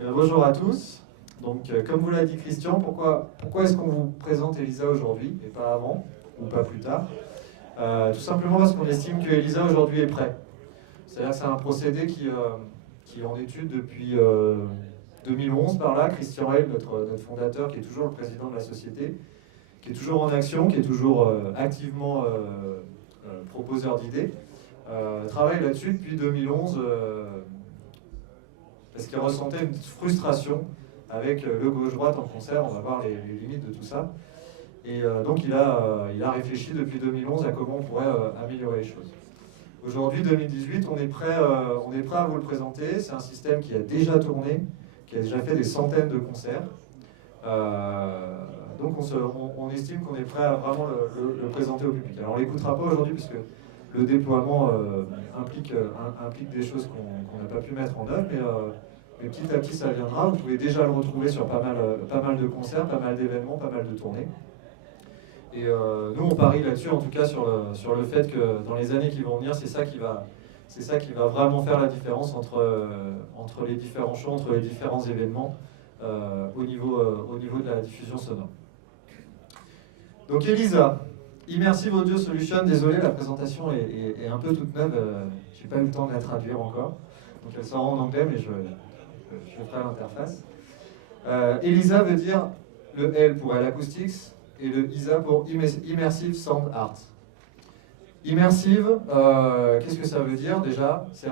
Bonjour à tous. Donc, comme vous l'a dit Christian, pourquoi est-ce qu'on vous présente ELISA aujourd'hui et pas avant ou pas plus tard? Tout simplement parce qu'on estime que ELISA aujourd'hui est prêt. C'est-à-dire que c'est un procédé qui est en étude depuis 2011 par là. Christian Hale, notre fondateur, qui est toujours le président de la société, qui est toujours en action, qui est toujours activement proposeur d'idées, travaille là-dessus depuis 2011 parce qu'il ressentait une frustration avec le gauche-droite en concert. On va voir les limites de tout ça. Et donc il a réfléchi depuis 2011 à comment on pourrait améliorer les choses. Aujourd'hui, 2018, on est prêt à vous le présenter. C'est un système qui a déjà tourné, qui a déjà fait des centaines de concerts. Donc on estime qu'on est prêt à vraiment le présenter au public. Alors on ne l'écoutera pas aujourd'hui puisque le déploiement implique des choses qu'on n'a pas pu mettre en œuvre, mais petit à petit ça viendra. Vous pouvez déjà le retrouver sur pas mal de concerts, pas mal d'événements, pas mal de tournées. Et nous on parie là-dessus, en tout cas sur le fait que dans les années qui vont venir, c'est ça qui va vraiment faire la différence entre les différents shows, entre les différents événements au niveau de la diffusion sonore. Donc ELISA, Immersive Audio Solution, désolé, la présentation est un peu toute neuve, je n'ai pas eu le temps de la traduire encore, donc elle sera en anglais, mais je ferai l'interface. ELISA veut dire le L pour L-Acoustics et le ISA pour Immersive Sound Art. Immersive, qu'est-ce que ça veut dire déjà? C'est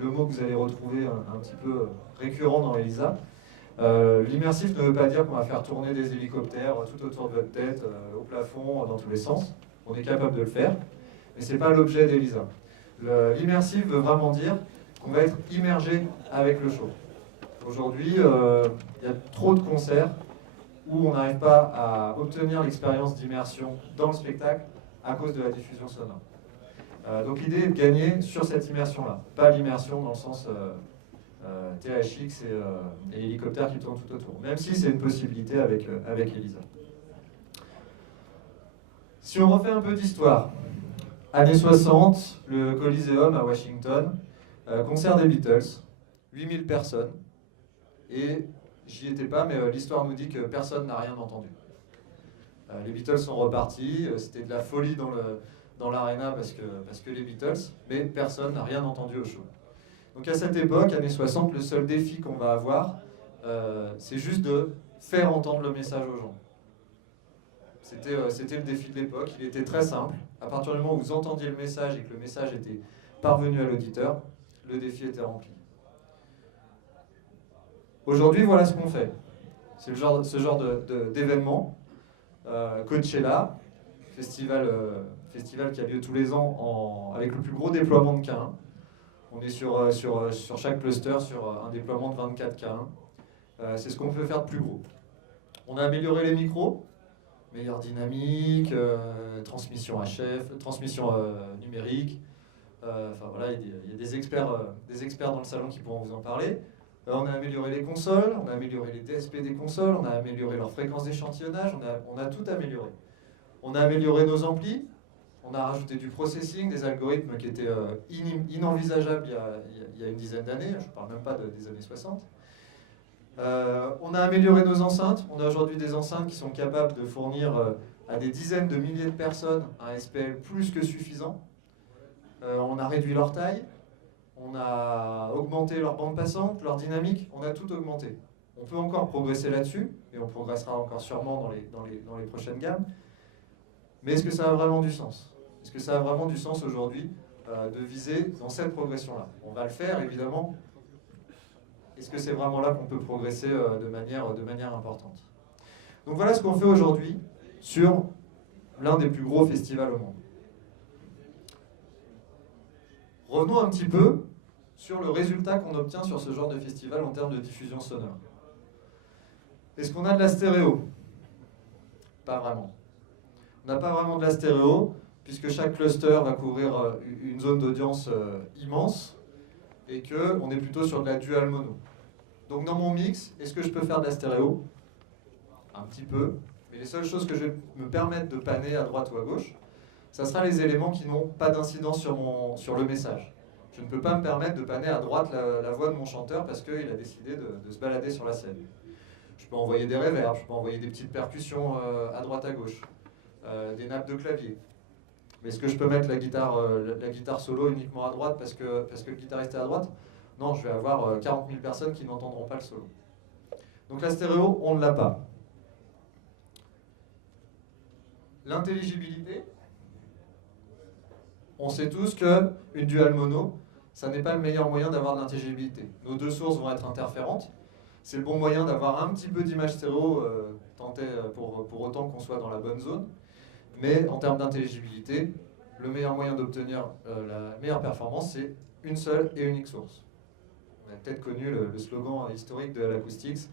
le mot que vous allez retrouver un petit peu récurrent dans ELISA. L'immersif ne veut pas dire qu'on va faire tourner des hélicoptères tout autour de votre tête, au plafond, dans tous les sens. On est capable de le faire, mais ce n'est pas l'objet d'ELISA. L'immersif veut vraiment dire qu'on va être immergé avec le show. Aujourd'hui, il y a trop de concerts où on n'arrive pas à obtenir l'expérience d'immersion dans le spectacle à cause de la diffusion sonore. Donc l'idée est de gagner sur cette immersion-là, pas l'immersion dans le sens THX et hélicoptères qui tournent tout autour, même si c'est une possibilité avec ELISA. Si on refait un peu d'histoire, années 60, le Coliseum à Washington, concert des Beatles, 8000 personnes, et j'y étais pas, mais l'histoire nous dit que personne n'a rien entendu. Les Beatles sont repartis, c'était de la folie dans l'aréna parce que les Beatles, mais personne n'a rien entendu au show. Donc à cette époque, années 60, le seul défi qu'on va avoir, c'est juste de faire entendre le message aux gens. C'était le défi de l'époque, il était très simple. À partir du moment où vous entendiez le message et que le message était parvenu à l'auditeur, le défi était rempli. Aujourd'hui, voilà ce qu'on fait. C'est ce genre d'événement. Coachella, festival qui a lieu tous les ans avec le plus gros déploiement de K1. On est sur chaque cluster sur un déploiement de 24 K1. C'est ce qu'on peut faire de plus gros. On a amélioré les micros, meilleure dynamique, transmission HF, transmission numérique. Enfin voilà, il y a des experts dans le salon qui pourront vous en parler. On a amélioré les consoles, on a amélioré les DSP des consoles, on a amélioré leur fréquence d'échantillonnage, on a tout amélioré. On a amélioré nos amplis. On a rajouté du processing, des algorithmes qui étaient inenvisageables il y a une dizaine d'années, je ne parle même pas des années 60. On a amélioré nos enceintes. On a aujourd'hui des enceintes qui sont capables de fournir à des dizaines de milliers de personnes un SPL plus que suffisant. On a réduit leur taille, on a augmenté leur bande passante, leur dynamique, on a tout augmenté. On peut encore progresser là-dessus, et on progressera encore sûrement dans les prochaines gammes. Mais est-ce que ça a vraiment du sens ? Est-ce que ça a vraiment du sens aujourd'hui de viser dans cette progression-là? On va le faire, évidemment. Est-ce que c'est vraiment là qu'on peut progresser de manière importante? Donc voilà ce qu'on fait aujourd'hui sur l'un des plus gros festivals au monde. Revenons un petit peu sur le résultat qu'on obtient sur ce genre de festival en termes de diffusion sonore. Est-ce qu'on a de la stéréo? Pas vraiment. On n'a pas vraiment de la stéréo, puisque chaque cluster va couvrir une zone d'audience immense, et qu'on est plutôt sur de la dual mono. Donc dans mon mix, est-ce que je peux faire de la stéréo? Un petit peu, mais les seules choses que je vais me permettre de panner à droite ou à gauche, ça sera les éléments qui n'ont pas d'incidence sur le message. Je ne peux pas me permettre de panner à droite la voix de mon chanteur parce qu'il a décidé de se balader sur la scène. Je peux envoyer des reverbs, je peux envoyer des petites percussions à droite à gauche, des nappes de clavier. Mais est-ce que je peux mettre la guitare solo uniquement à droite parce que le guitariste est à droite? Non, je vais avoir 40 000 personnes qui n'entendront pas le solo. Donc la stéréo, on ne l'a pas. L'intelligibilité, on sait tous qu'une dual mono, ça n'est pas le meilleur moyen d'avoir de l'intelligibilité. Nos deux sources vont être interférentes. C'est le bon moyen d'avoir un petit peu d'image stéréo, pour autant qu'on soit dans la bonne zone. Mais en termes d'intelligibilité, le meilleur moyen d'obtenir la meilleure performance, c'est une seule et unique source. On a peut-être connu le slogan historique de l'Acoustics,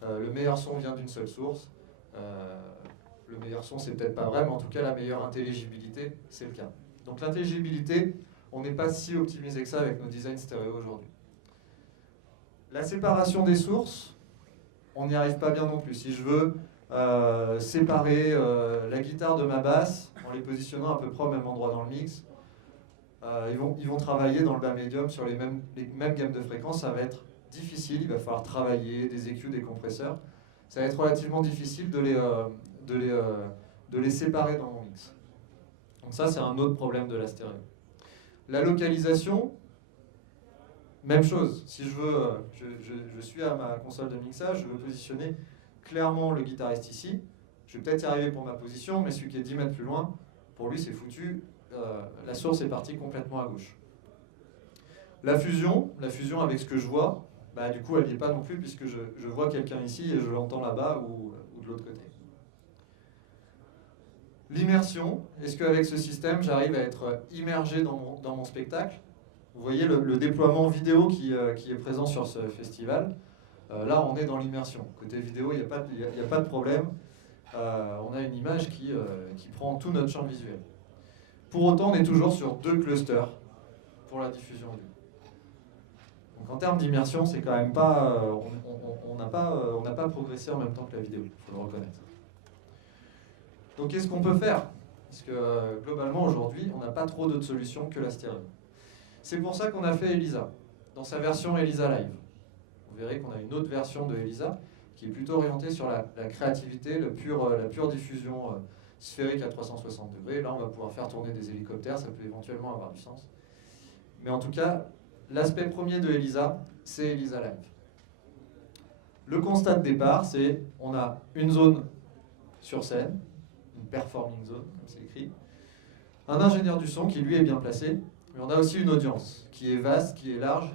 le meilleur son vient d'une seule source. Le meilleur son, c'est peut-être pas vrai, mais en tout cas, la meilleure intelligibilité, c'est le cas. Donc l'intelligibilité, on n'est pas si optimisé que ça avec nos designs stéréo aujourd'hui. La séparation des sources, on n'y arrive pas bien non plus. Si je veux séparer la guitare de ma basse, en les positionnant à peu près au même endroit dans le mix, ils vont travailler dans le bas médium sur les mêmes gammes de fréquences. Ça va être difficile, il va falloir travailler des EQ, des compresseurs. Ça va être relativement difficile de les séparer dans mon mix. Donc ça, c'est un autre problème de la stéréo. La localisation, même chose. Si je veux, je suis à ma console de mixage, je veux positionner clairement le guitariste ici. Je vais peut-être y arriver pour ma position, mais celui qui est 10 mètres plus loin, pour lui, c'est foutu. La source est partie complètement à gauche. La fusion avec ce que je vois, bah, du coup, elle n'y est pas non plus, puisque je vois quelqu'un ici et je l'entends là-bas ou de l'autre côté. L'immersion, est-ce qu'avec ce système, j'arrive à être immergé dans mon spectacle? Vous voyez le déploiement vidéo qui est présent sur ce festival. Là, on est dans l'immersion. Côté vidéo, il n'y a pas de problème. On a une image qui prend tout notre champ visuel. Pour autant, on est toujours sur 2 clusters pour la diffusion audio. Donc en termes d'immersion, c'est quand même pas... on n'a pas progressé en même temps que la vidéo, il faut le reconnaître. Donc qu'est-ce qu'on peut faire? Parce que globalement, aujourd'hui, on n'a pas trop d'autres solutions que la stéréo. C'est pour ça qu'on a fait Elisa, dans sa version Elisa Live. Vous verrez qu'on a une autre version de Elisa qui est plutôt orientée sur la créativité, la pure diffusion sphérique à 360 degrés. Là, on va pouvoir faire tourner des hélicoptères, ça peut éventuellement avoir du sens. Mais en tout cas, l'aspect premier de Elisa, c'est Elisa Live. Le constat de départ, c'est on a une zone sur scène, une performing zone, comme c'est écrit, un ingénieur du son qui lui est bien placé, mais on a aussi une audience qui est vaste, qui est large,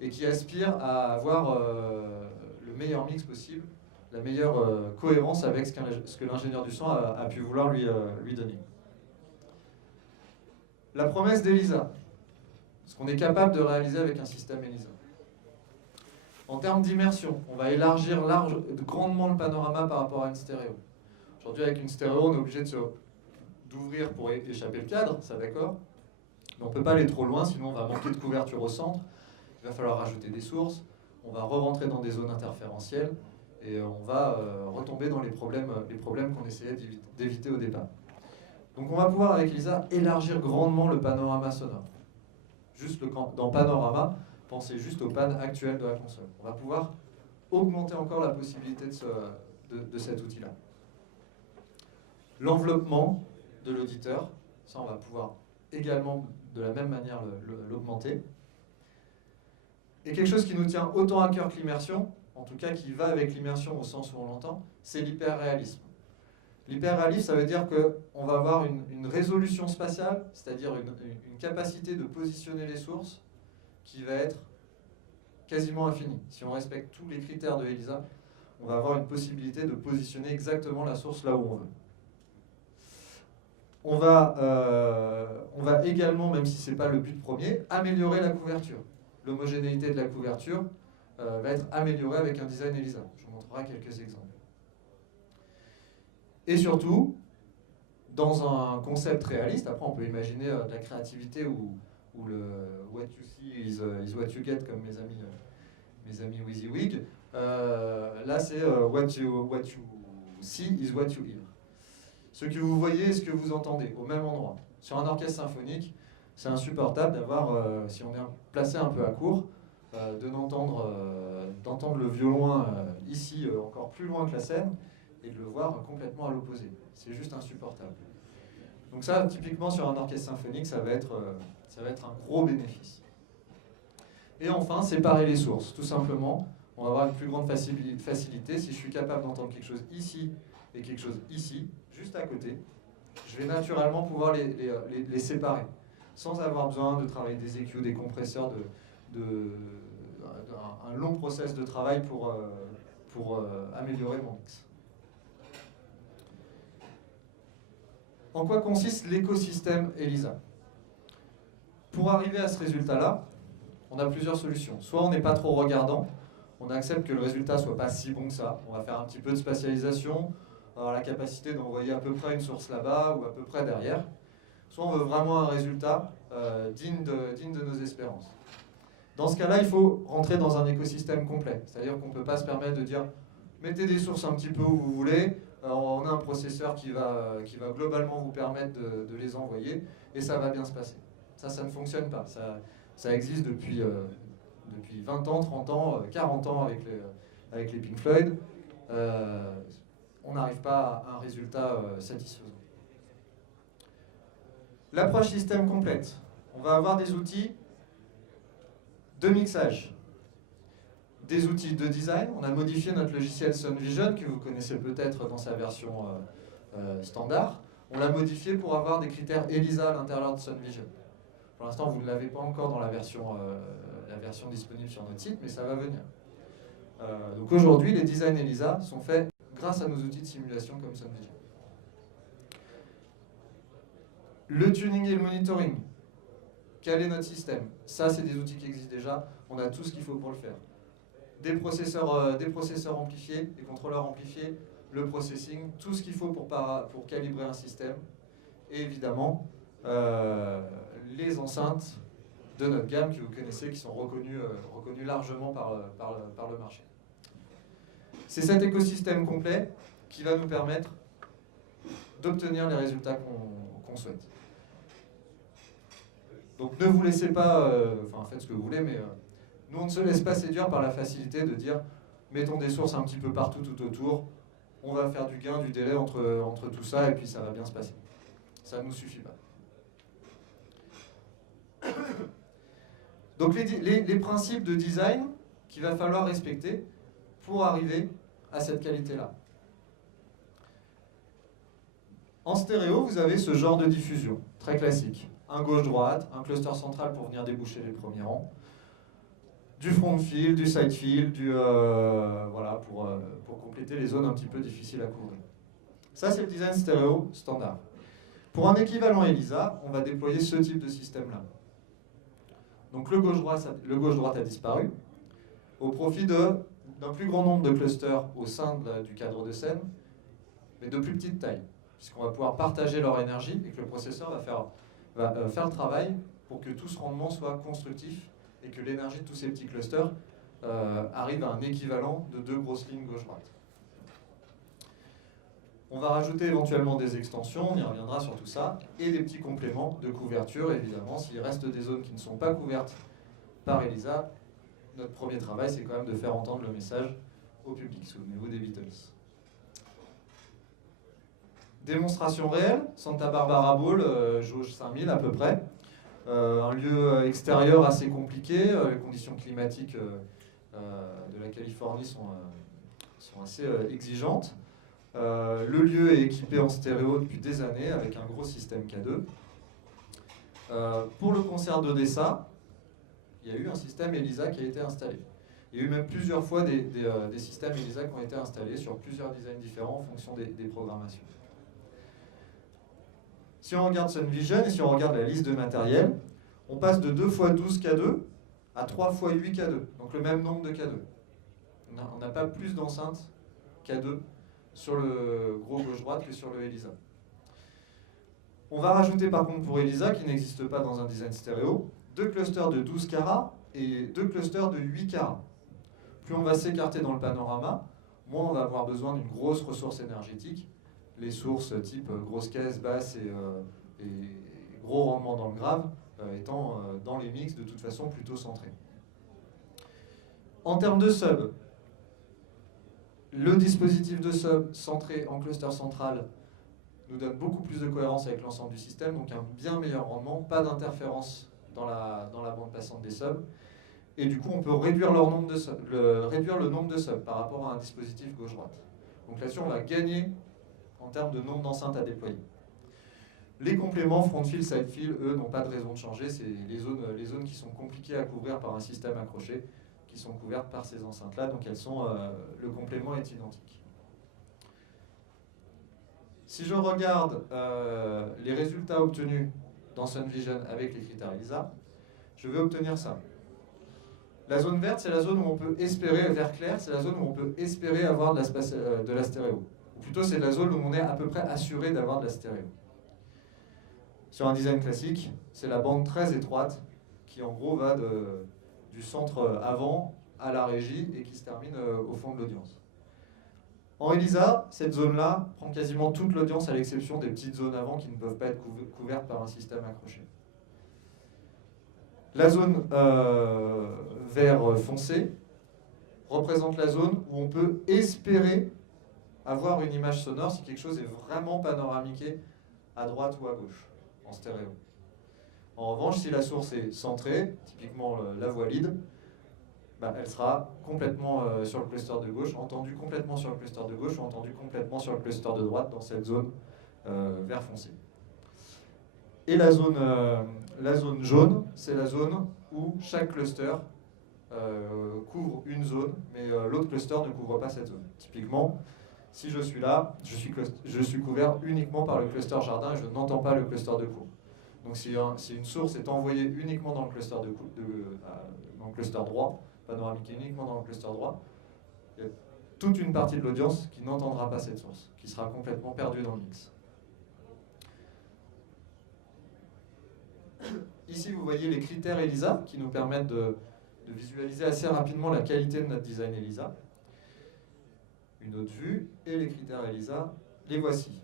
et qui aspire à avoir le meilleur mix possible, la meilleure cohérence avec ce que l'ingénieur du son a pu vouloir lui donner. La promesse d'Elisa, ce qu'on est capable de réaliser avec un système Elisa. En termes d'immersion, on va élargir grandement le panorama par rapport à une stéréo. Aujourd'hui, avec une stéréo, on est obligé d'ouvrir pour échapper le cadre, ça d'accord? Mais on ne peut pas aller trop loin, sinon on va manquer de couverture au centre. Il va falloir rajouter des sources, on va re-rentrer dans des zones interférentielles et on va retomber dans les problèmes qu'on essayait d'éviter au départ. Donc on va pouvoir, avec Elisa, élargir grandement le panorama sonore. Dans panorama, pensez juste au pan actuel de la console. On va pouvoir augmenter encore la possibilité de cet outil-là. L'enveloppement de l'auditeur, ça on va pouvoir également de la même manière l'augmenter. Et quelque chose qui nous tient autant à cœur que l'immersion, en tout cas qui va avec l'immersion au sens où on l'entend, c'est l'hyperréalisme. L'hyperréalisme, ça veut dire qu'on va avoir une résolution spatiale, c'est-à-dire une capacité de positionner les sources qui va être quasiment infinie. Si on respecte tous les critères de Elisa, on va avoir une possibilité de positionner exactement la source là où on veut. On va également, même si ce n'est pas le but premier, améliorer la couverture. L'homogénéité de la couverture va être améliorée avec un design Elisa. Je vous montrerai quelques exemples. Et surtout, dans un concept réaliste, après on peut imaginer de la créativité où le what you see is what you get, comme mes amis WYSIWYG. Là c'est what you see is what you hear. Ce que vous voyez et ce que vous entendez au même endroit. Sur un orchestre symphonique, c'est insupportable d'avoir, si on est placé un peu à court, d'entendre le violon ici, encore plus loin que la scène, et de le voir complètement à l'opposé. C'est juste insupportable. Donc ça, typiquement sur un orchestre symphonique, ça va être un gros bénéfice. Et enfin, séparer les sources, tout simplement. On va avoir une plus grande facilité. Si je suis capable d'entendre quelque chose ici et quelque chose ici, juste à côté, je vais naturellement pouvoir les séparer, sans avoir besoin de travailler des EQ, des compresseurs, un long process de travail pour améliorer mon mix. En quoi consiste l'écosystème ELISA? Pour arriver à ce résultat-là, on a plusieurs solutions. Soit on n'est pas trop regardant, on accepte que le résultat soit pas si bon que ça. On va faire un petit peu de spatialisation, on va avoir la capacité d'envoyer à peu près une source là-bas ou à peu près derrière. Soit on veut vraiment un résultat digne de nos espérances. Dans ce cas-là, il faut rentrer dans un écosystème complet. C'est-à-dire qu'on ne peut pas se permettre de dire mettez des sources un petit peu où vous voulez, on a un processeur qui va globalement vous permettre de les envoyer et ça va bien se passer. Ça ne fonctionne pas. Ça existe depuis 20 ans, 30 ans, 40 ans avec les Pink Floyd. On n'arrive pas à un résultat satisfaisant. L'approche système complète. On va avoir des outils de mixage, des outils de design. On a modifié notre logiciel SoundVision, que vous connaissez peut-être dans sa version standard. On l'a modifié pour avoir des critères ELISA à l'intérieur de SoundVision. Pour l'instant, vous ne l'avez pas encore dans la version disponible sur notre site, mais ça va venir. Donc aujourd'hui, les designs ELISA sont faits grâce à nos outils de simulation comme SoundVision. Le tuning et le monitoring. Quel est notre système? Ça, c'est des outils qui existent déjà. On a tout ce qu'il faut pour le faire. Des processeurs amplifiés, des contrôleurs amplifiés, le processing, tout ce qu'il faut pour calibrer un système. Et évidemment, les enceintes de notre gamme que vous connaissez, qui sont reconnues largement par le marché. C'est cet écosystème complet qui va nous permettre d'obtenir les résultats qu'on souhaite. Donc ne vous laissez pas, faites ce que vous voulez, mais nous on ne se laisse pas séduire par la facilité de dire mettons des sources un petit peu partout tout autour, on va faire du gain, du délai entre tout ça et puis ça va bien se passer. Ça ne nous suffit pas. Donc les principes de design qu'il va falloir respecter pour arriver à cette qualité-là. En stéréo, vous avez ce genre de diffusion, très classique. Un gauche-droite, un cluster central pour venir déboucher les premiers rangs, du front field, du side field, voilà, pour compléter les zones un petit peu difficiles à couvrir. Ça, c'est le design stéréo standard. Pour un équivalent ELISA, on va déployer ce type de système-là. Donc le gauche-droite a disparu, au profit d'un plus grand nombre de clusters au sein du cadre de scène, mais de plus petite taille, puisqu'on va pouvoir partager leur énergie et que le processeur va faire le travail pour que tout ce rendement soit constructif et que l'énergie de tous ces petits clusters arrive à un équivalent de 2 grosses lignes gauche-droite. On va rajouter éventuellement des extensions, on y reviendra sur tout ça, et des petits compléments de couverture, évidemment. S'il reste des zones qui ne sont pas couvertes par ELISA, notre premier travail, c'est quand même de faire entendre le message au public. Souvenez-vous des Beatles. Démonstration réelle, Santa Barbara Bowl, jauge 5000 à peu près. Un lieu extérieur assez compliqué, les conditions climatiques de la Californie sont assez exigeantes. Le lieu est équipé en stéréo depuis des années avec un gros système K2. Pour le concert d'Odessa, il y a eu un système ELISA qui a été installé. Il y a eu même plusieurs fois des systèmes ELISA qui ont été installés sur plusieurs designs différents en fonction des programmations. Si on regarde SoundVision et si on regarde la liste de matériel, on passe de 2 x 12 K2 à 3 x 8 K2, donc le même nombre de K2. On n'a pas plus d'enceintes K2 sur le gros gauche-droite que sur le ELISA. On va rajouter par contre pour ELISA, qui n'existe pas dans un design stéréo, 2 clusters de 12 carats et 2 clusters de 8 carats. Plus on va s'écarter dans le panorama, moins on va avoir besoin d'une grosse ressource énergétique. Les sources type grosse caisse, basse et gros rendement dans le grave étant dans les mix de toute façon plutôt centrés. En termes de sub, le dispositif de sub centré en cluster central nous donne beaucoup plus de cohérence avec l'ensemble du système, donc un bien meilleur rendement, pas d'interférence dans la bande passante des subs, et du coup on peut réduire, réduire le nombre de subs par rapport à un dispositif gauche-droite. Donc là-dessus on va gagner en termes de nombre d'enceintes à déployer. Les compléments, front fill, side fill, eux n'ont pas de raison de changer, c'est les zones qui sont compliquées à couvrir par un système accroché, qui sont couvertes par ces enceintes-là, donc elles sont, le complément est identique. Si je regarde les résultats obtenus dans SunVision avec les critères ELISA, je vais obtenir ça. La zone verte, c'est la zone où on peut espérer, vert clair, c'est la zone où on peut espérer avoir de la stéréo. Ou plutôt, c'est la zone où on est à peu près assuré d'avoir de la stéréo. Sur un design classique, c'est la bande très étroite qui en gros va du centre avant à la régie et qui se termine au fond de l'audience. En ELISA, cette zone-là prend quasiment toute l'audience à l'exception des petites zones avant qui ne peuvent pas être couvertes par un système accroché. La zone vert foncé représente la zone où on peut espérer avoir une image sonore si quelque chose est vraiment panoramiqué à droite ou à gauche, en stéréo. En revanche, si la source est centrée, typiquement la voix lead, elle sera complètement sur le cluster de gauche, entendue complètement sur le cluster de gauche ou entendue complètement sur le cluster de droite dans cette zone vert foncé. Et la zone jaune, c'est la zone où chaque cluster couvre une zone, mais l'autre cluster ne couvre pas cette zone. Typiquement, si je suis là, je suis couvert uniquement par le cluster jardin et je n'entends pas le cluster de cours. Donc si une source est envoyée uniquement dans le cluster, dans le cluster droit, panoramique uniquement dans le cluster droit, il y a toute une partie de l'audience qui n'entendra pas cette source, qui sera complètement perdue dans le mix. Ici, vous voyez les critères ELISA qui nous permettent de visualiser assez rapidement la qualité de notre design ELISA. Une autre vue, et les critères ELISA, les voici.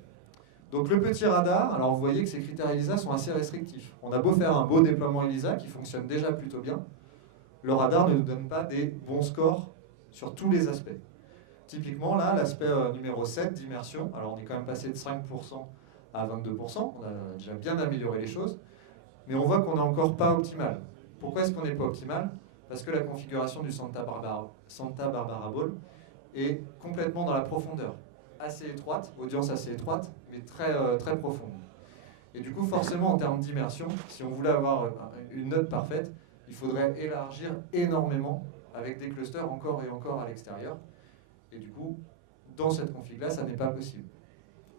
Donc le petit radar, alors vous voyez que ces critères ELISA sont assez restrictifs. On a beau faire un beau déploiement ELISA qui fonctionne déjà plutôt bien, le radar ne nous donne pas des bons scores sur tous les aspects. Typiquement là, l'aspect numéro 7 d'immersion, alors on est quand même passé de 5% à 22%, on a déjà bien amélioré les choses, mais on voit qu'on n'est encore pas optimal. Pourquoi est-ce qu'on n'est pas optimal? Parce que la configuration du Santa Barbara Ball est complètement dans la profondeur, assez étroite, audience assez étroite, mais très profonde. Et du coup, forcément, en termes d'immersion, si on voulait avoir une note parfaite, il faudrait élargir énormément avec des clusters encore et encore à l'extérieur. Et du coup, dans cette config-là, ça n'est pas possible.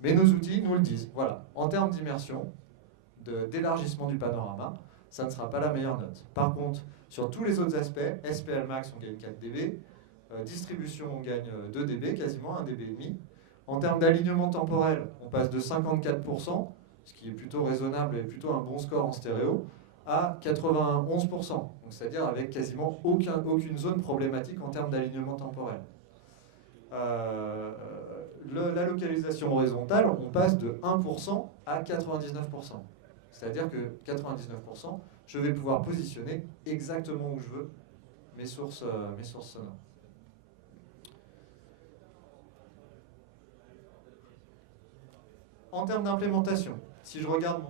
Mais nos outils nous le disent. Voilà, en termes d'immersion, d'élargissement du panorama, ça ne sera pas la meilleure note. Par contre, sur tous les autres aspects, SPL max, on gagne 4 dB, distribution, on gagne 2 dB, quasiment 1 dB et demi. En termes d'alignement temporel, on passe de 54%, ce qui est plutôt raisonnable et plutôt un bon score en stéréo, à 91%, c'est-à-dire avec quasiment aucune zone problématique en termes d'alignement temporel. La localisation horizontale, on passe de 1% à 99%. C'est-à-dire que 99%, je vais pouvoir positionner exactement où je veux mes sources sonores. En termes d'implémentation, si je regarde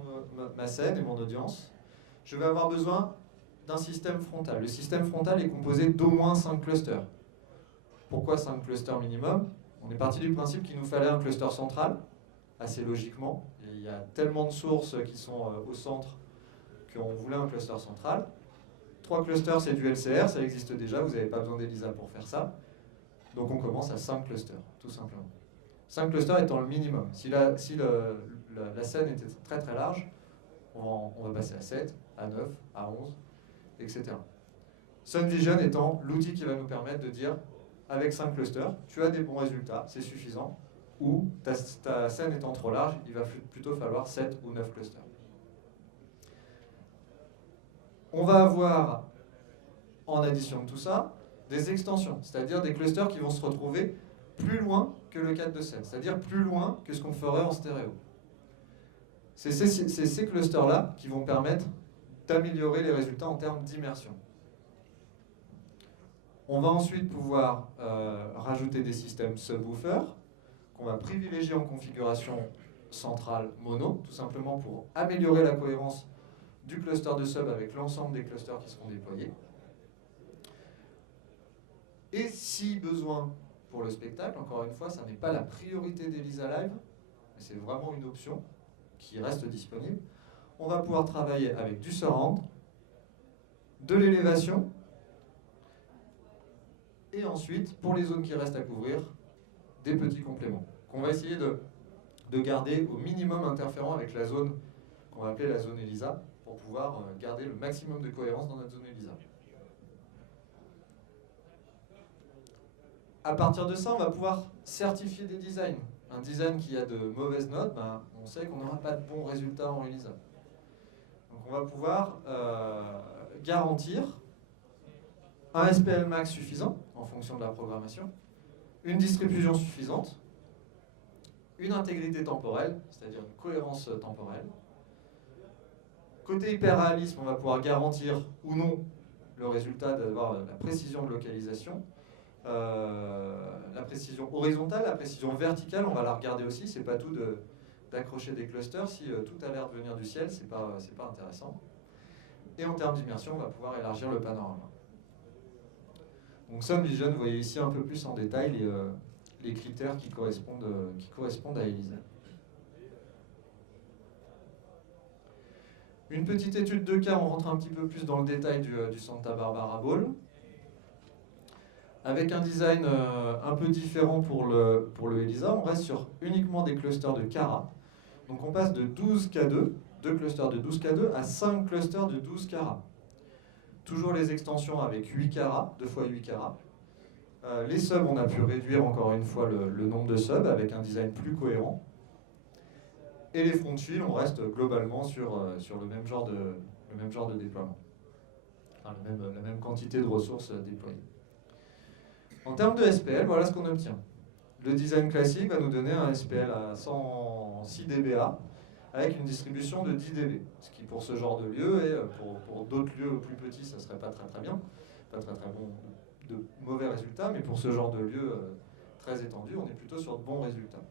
ma scène et mon audience, je vais avoir besoin d'un système frontal. Le système frontal est composé d'au moins 5 clusters. Pourquoi 5 clusters minimum? On est parti du principe qu'il nous fallait un cluster central, assez logiquement. Il y a tellement de sources qui sont au centre qu'on voulait un cluster central. 3 clusters, c'est du LCR, ça existe déjà, vous n'avez pas besoin d'ELISA pour faire ça. Donc on commence à 5 clusters, tout simplement. 5 clusters étant le minimum. Si la scène était très très large, on va passer à 7, à 9, à 11, etc. SunVision étant l'outil qui va nous permettre de dire, avec 5 clusters, tu as des bons résultats, c'est suffisant, ou ta scène étant trop large, il va plutôt falloir 7 ou 9 clusters. On va avoir, en addition de tout ça, des extensions, c'est-à-dire des clusters qui vont se retrouver plus loin que le cadre de scène, c'est-à-dire plus loin que ce qu'on ferait en stéréo. C'est ces clusters-là qui vont permettre d'améliorer les résultats en termes d'immersion. On va ensuite pouvoir rajouter des systèmes subwoofers qu'on va privilégier en configuration centrale mono, tout simplement pour améliorer la cohérence du cluster de sub avec l'ensemble des clusters qui seront déployés. Et si besoin pour le spectacle, encore une fois, ça n'est pas la priorité d'Elisa Live, mais c'est vraiment une option qui reste disponible. On va pouvoir travailler avec du surround, de l'élévation, et ensuite, pour les zones qui restent à couvrir, des petits compléments qu'on va essayer de garder au minimum interférent avec la zone qu'on va appeler la zone ELISA pour pouvoir garder le maximum de cohérence dans notre zone ELISA. À partir de ça, on va pouvoir certifier des designs. Un design qui a de mauvaises notes, ben, on sait qu'on n'aura pas de bons résultats en ELISA. Donc on va pouvoir garantir un SPL max suffisant en fonction de la programmation, une distribution suffisante, une intégrité temporelle, c'est-à-dire une cohérence temporelle. Côté hyperréalisme, on va pouvoir garantir ou non le résultat d'avoir la précision de localisation. La précision horizontale, la précision verticale, on va la regarder aussi. C'est pas tout d'accrocher des clusters. Si tout a l'air de venir du ciel, c'est pas intéressant. Et en termes d'immersion, on va pouvoir élargir le panorama. Donc SoundVision, vous voyez ici un peu plus en détail les critères qui correspondent à ELISA. Une petite étude de cas, on rentre un petit peu plus dans le détail du Santa Barbara Bowl. Avec un design un peu différent pour le ELISA, on reste sur uniquement des clusters de Cara. Donc on passe de 12 K2, 2 clusters de 12 K2, à 5 clusters de 12 Cara. Toujours les extensions avec 8 Cara, 2 fois 8 Cara. Les subs, on a pu réduire encore une fois le nombre de subs avec un design plus cohérent. Et les front files, on reste globalement sur le même genre de déploiement. Enfin, la même quantité de ressources déployées. En termes de SPL, voilà ce qu'on obtient. Le design classique va nous donner un SPL à 106 dBA avec une distribution de 10 dB. Ce qui pour ce genre de lieu, et pour d'autres lieux plus petits, ça ne serait pas très bien, pas très bon, de mauvais résultats, mais pour ce genre de lieu très étendu, on est plutôt sur de bons résultats.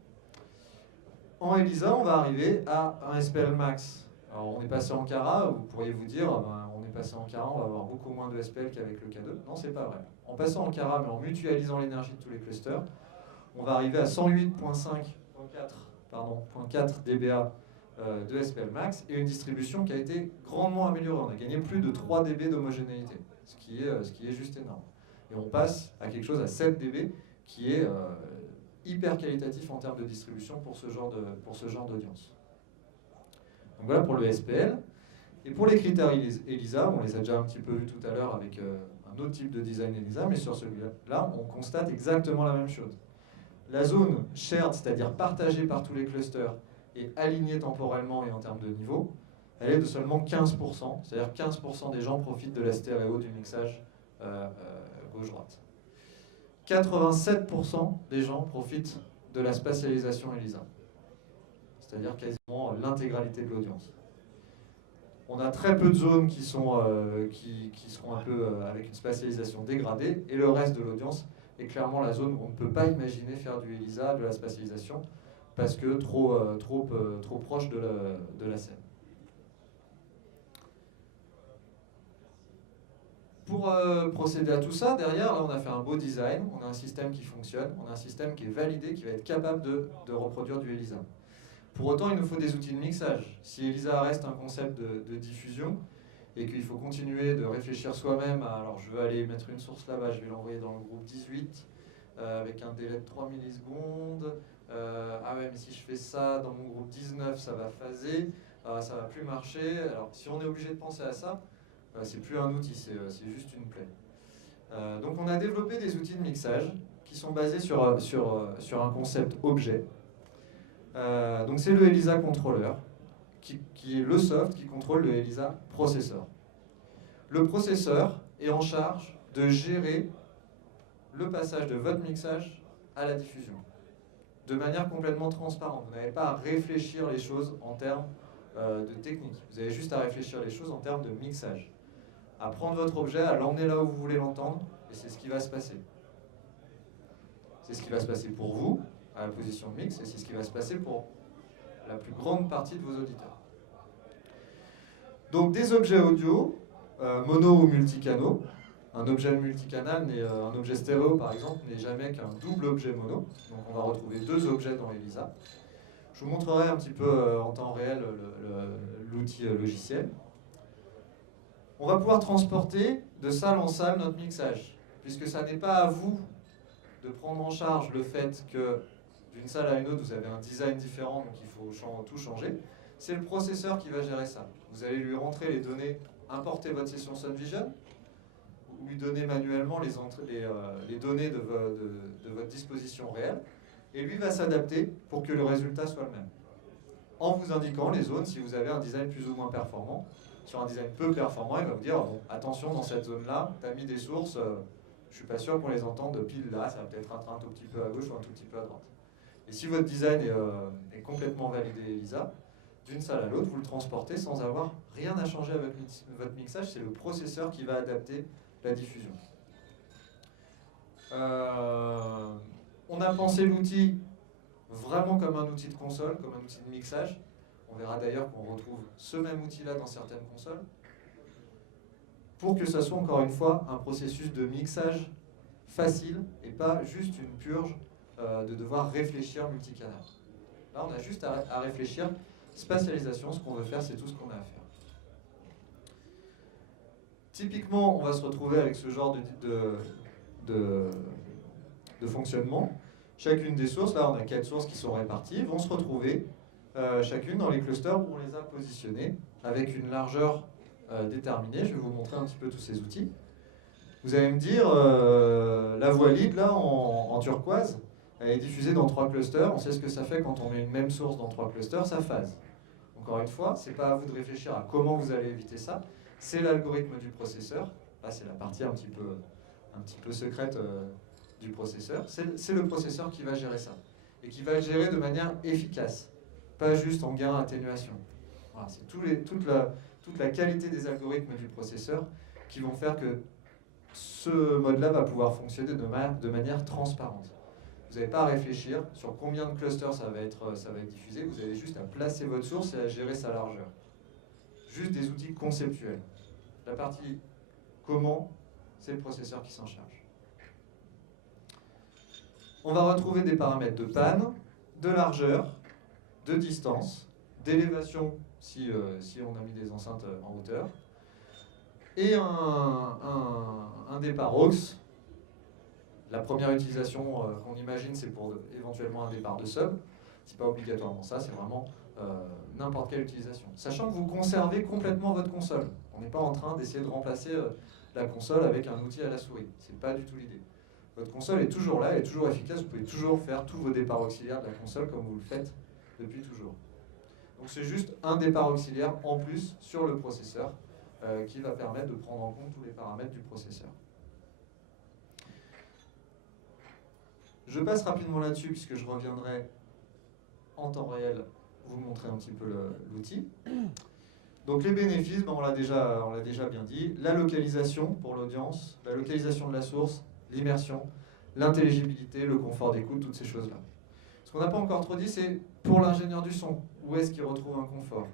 En ELISA, on va arriver à un SPL max. Alors on est passé en Cara, vous pourriez vous dire, on est passé en Cara, on va avoir beaucoup moins de SPL qu'avec le K2. Non, c'est pas vrai. En passant en Cara, mais en mutualisant l'énergie de tous les clusters, on va arriver à 108.4 dBA de SPL max et une distribution qui a été grandement améliorée. On a gagné plus de 3 dB d'homogénéité, ce qui est juste énorme. Et on passe à quelque chose à 7 dB qui est hyper qualitatif en termes de distribution pour ce genre d'audience. Donc voilà pour le SPL. Et pour les critères ELISA, on les a déjà un petit peu vus tout à l'heure avec un autre type de design ELISA, mais sur celui-là, on constate exactement la même chose. La zone shared, c'est-à-dire partagée par tous les clusters, et alignée temporellement et en termes de niveau, elle est de seulement 15%, c'est-à-dire 15% des gens profitent de la stéréo du mixage gauche-droite. 87% des gens profitent de la spatialisation ELISA, c'est-à-dire quasiment l'intégralité de l'audience. On a très peu de zones qui seront un peu avec une spatialisation dégradée, et le reste de l'audience est clairement la zone où on ne peut pas imaginer faire du ELISA, de la spatialisation, parce que trop proche de la scène. Pour procéder à tout ça, derrière, là, on a fait un beau design, on a un système qui fonctionne, on a un système qui est validé, qui va être capable de reproduire du ELISA. Pour autant, il nous faut des outils de mixage. Si ELISA reste un concept de diffusion, et qu'il faut continuer de réfléchir soi-même à, alors je veux aller mettre une source là-bas, je vais l'envoyer dans le groupe 18, avec un délai de 3 millisecondes, ah ouais, mais si je fais ça dans mon groupe 19, ça va phaser, ça va plus marcher. Alors si on est obligé de penser à ça, c'est plus un outil, c'est juste une plaie. Donc on a développé des outils de mixage qui sont basés sur un concept objet. Donc c'est le ELISA Controller, qui est le soft qui contrôle le ELISA processeur. Le processeur est en charge de gérer le passage de votre mixage à la diffusion, de manière complètement transparente. Vous n'avez pas à réfléchir les choses en termes de technique. Vous avez juste à réfléchir les choses en termes de mixage. À prendre votre objet, à l'emmener là où vous voulez l'entendre, et c'est ce qui va se passer. C'est ce qui va se passer pour vous, à la position de mix, et c'est ce qui va se passer pour la plus grande partie de vos auditeurs. Donc des objets audio, mono ou multicanaux. Un objet multicanal, un objet stéréo par exemple, n'est jamais qu'un double objet mono. Donc on va retrouver deux objets dans ELISA. Je vous montrerai un petit peu en temps réel l'outil logiciel. On va pouvoir transporter de salle en salle notre mixage, puisque ça n'est pas à vous de prendre en charge le fait que d'une salle à une autre, vous avez un design différent, donc il faut tout changer. C'est le processeur qui va gérer ça. Vous allez lui rentrer les données, importer votre session SoundVision, lui donner manuellement les données de votre disposition réelle, et lui va s'adapter pour que le résultat soit le même. En vous indiquant les zones, si vous avez un design plus ou moins performant. Sur un design peu performant, il va vous dire bon, attention, dans cette zone-là, tu as mis des sources, je ne suis pas sûr qu'on les entende pile là, ça va peut-être être un tout petit peu à gauche ou un tout petit peu à droite. Et si votre design est complètement validé ELISA, d'une salle à l'autre, vous le transportez sans avoir rien à changer avec votre mixage, c'est le processeur qui va adapter la diffusion. On a pensé l'outil vraiment comme un outil de console, comme un outil de mixage. On verra d'ailleurs qu'on retrouve ce même outil-là dans certaines consoles, pour que ça soit encore une fois un processus de mixage facile et pas juste une purge de devoir réfléchir multicanal. Là, on a juste à réfléchir spatialisation, ce qu'on veut faire, c'est tout ce qu'on a à faire. Typiquement, on va se retrouver avec ce genre de fonctionnement. Chacune des sources, là on a 4 sources qui sont réparties, vont se retrouver chacune dans les clusters où on les a positionnées avec une largeur déterminée. Je vais vous montrer un petit peu tous ces outils. Vous allez me dire, la voix lead là en turquoise, elle est diffusée dans 3 clusters. On sait ce que ça fait quand on met une même source dans 3 clusters, ça phase. Encore une fois, ce n'est pas à vous de réfléchir à comment vous allez éviter ça. C'est l'algorithme du processeur. Là, c'est la partie un petit peu secrète du processeur. C'est le processeur qui va gérer ça. Et qui va le gérer de manière efficace. Pas juste en gain atténuation. Voilà, c'est toute la qualité des algorithmes du processeur qui vont faire que ce mode-là va pouvoir fonctionner de manière transparente. Vous n'avez pas à réfléchir sur combien de clusters ça va être diffusé, vous avez juste à placer votre source et à gérer sa largeur. Juste des outils conceptuels. La partie comment, c'est le processeur qui s'en charge. On va retrouver des paramètres de panne, de largeur, de distance, d'élévation si on a mis des enceintes en hauteur, et un départ aux. La première utilisation qu'on imagine, c'est pour éventuellement un départ de sub. C'est pas obligatoirement ça, c'est vraiment n'importe quelle utilisation. Sachant que vous conservez complètement votre console. On n'est pas en train d'essayer de remplacer la console avec un outil à la souris. C'est pas du tout l'idée. Votre console est toujours là, elle est toujours efficace, vous pouvez toujours faire tous vos départs auxiliaires de la console comme vous le faites depuis toujours. Donc c'est juste un départ auxiliaire en plus sur le processeur qui va permettre de prendre en compte tous les paramètres du processeur. Je passe rapidement là-dessus puisque je reviendrai en temps réel vous montrer un petit peu l'outil. Donc les bénéfices, on l'a déjà bien dit. La localisation pour l'audience, la localisation de la source, l'immersion, l'intelligibilité, le confort d'écoute, toutes ces choses-là. Ce qu'on n'a pas encore trop dit, c'est pour l'ingénieur du son, où est-ce qu'il retrouve un confort?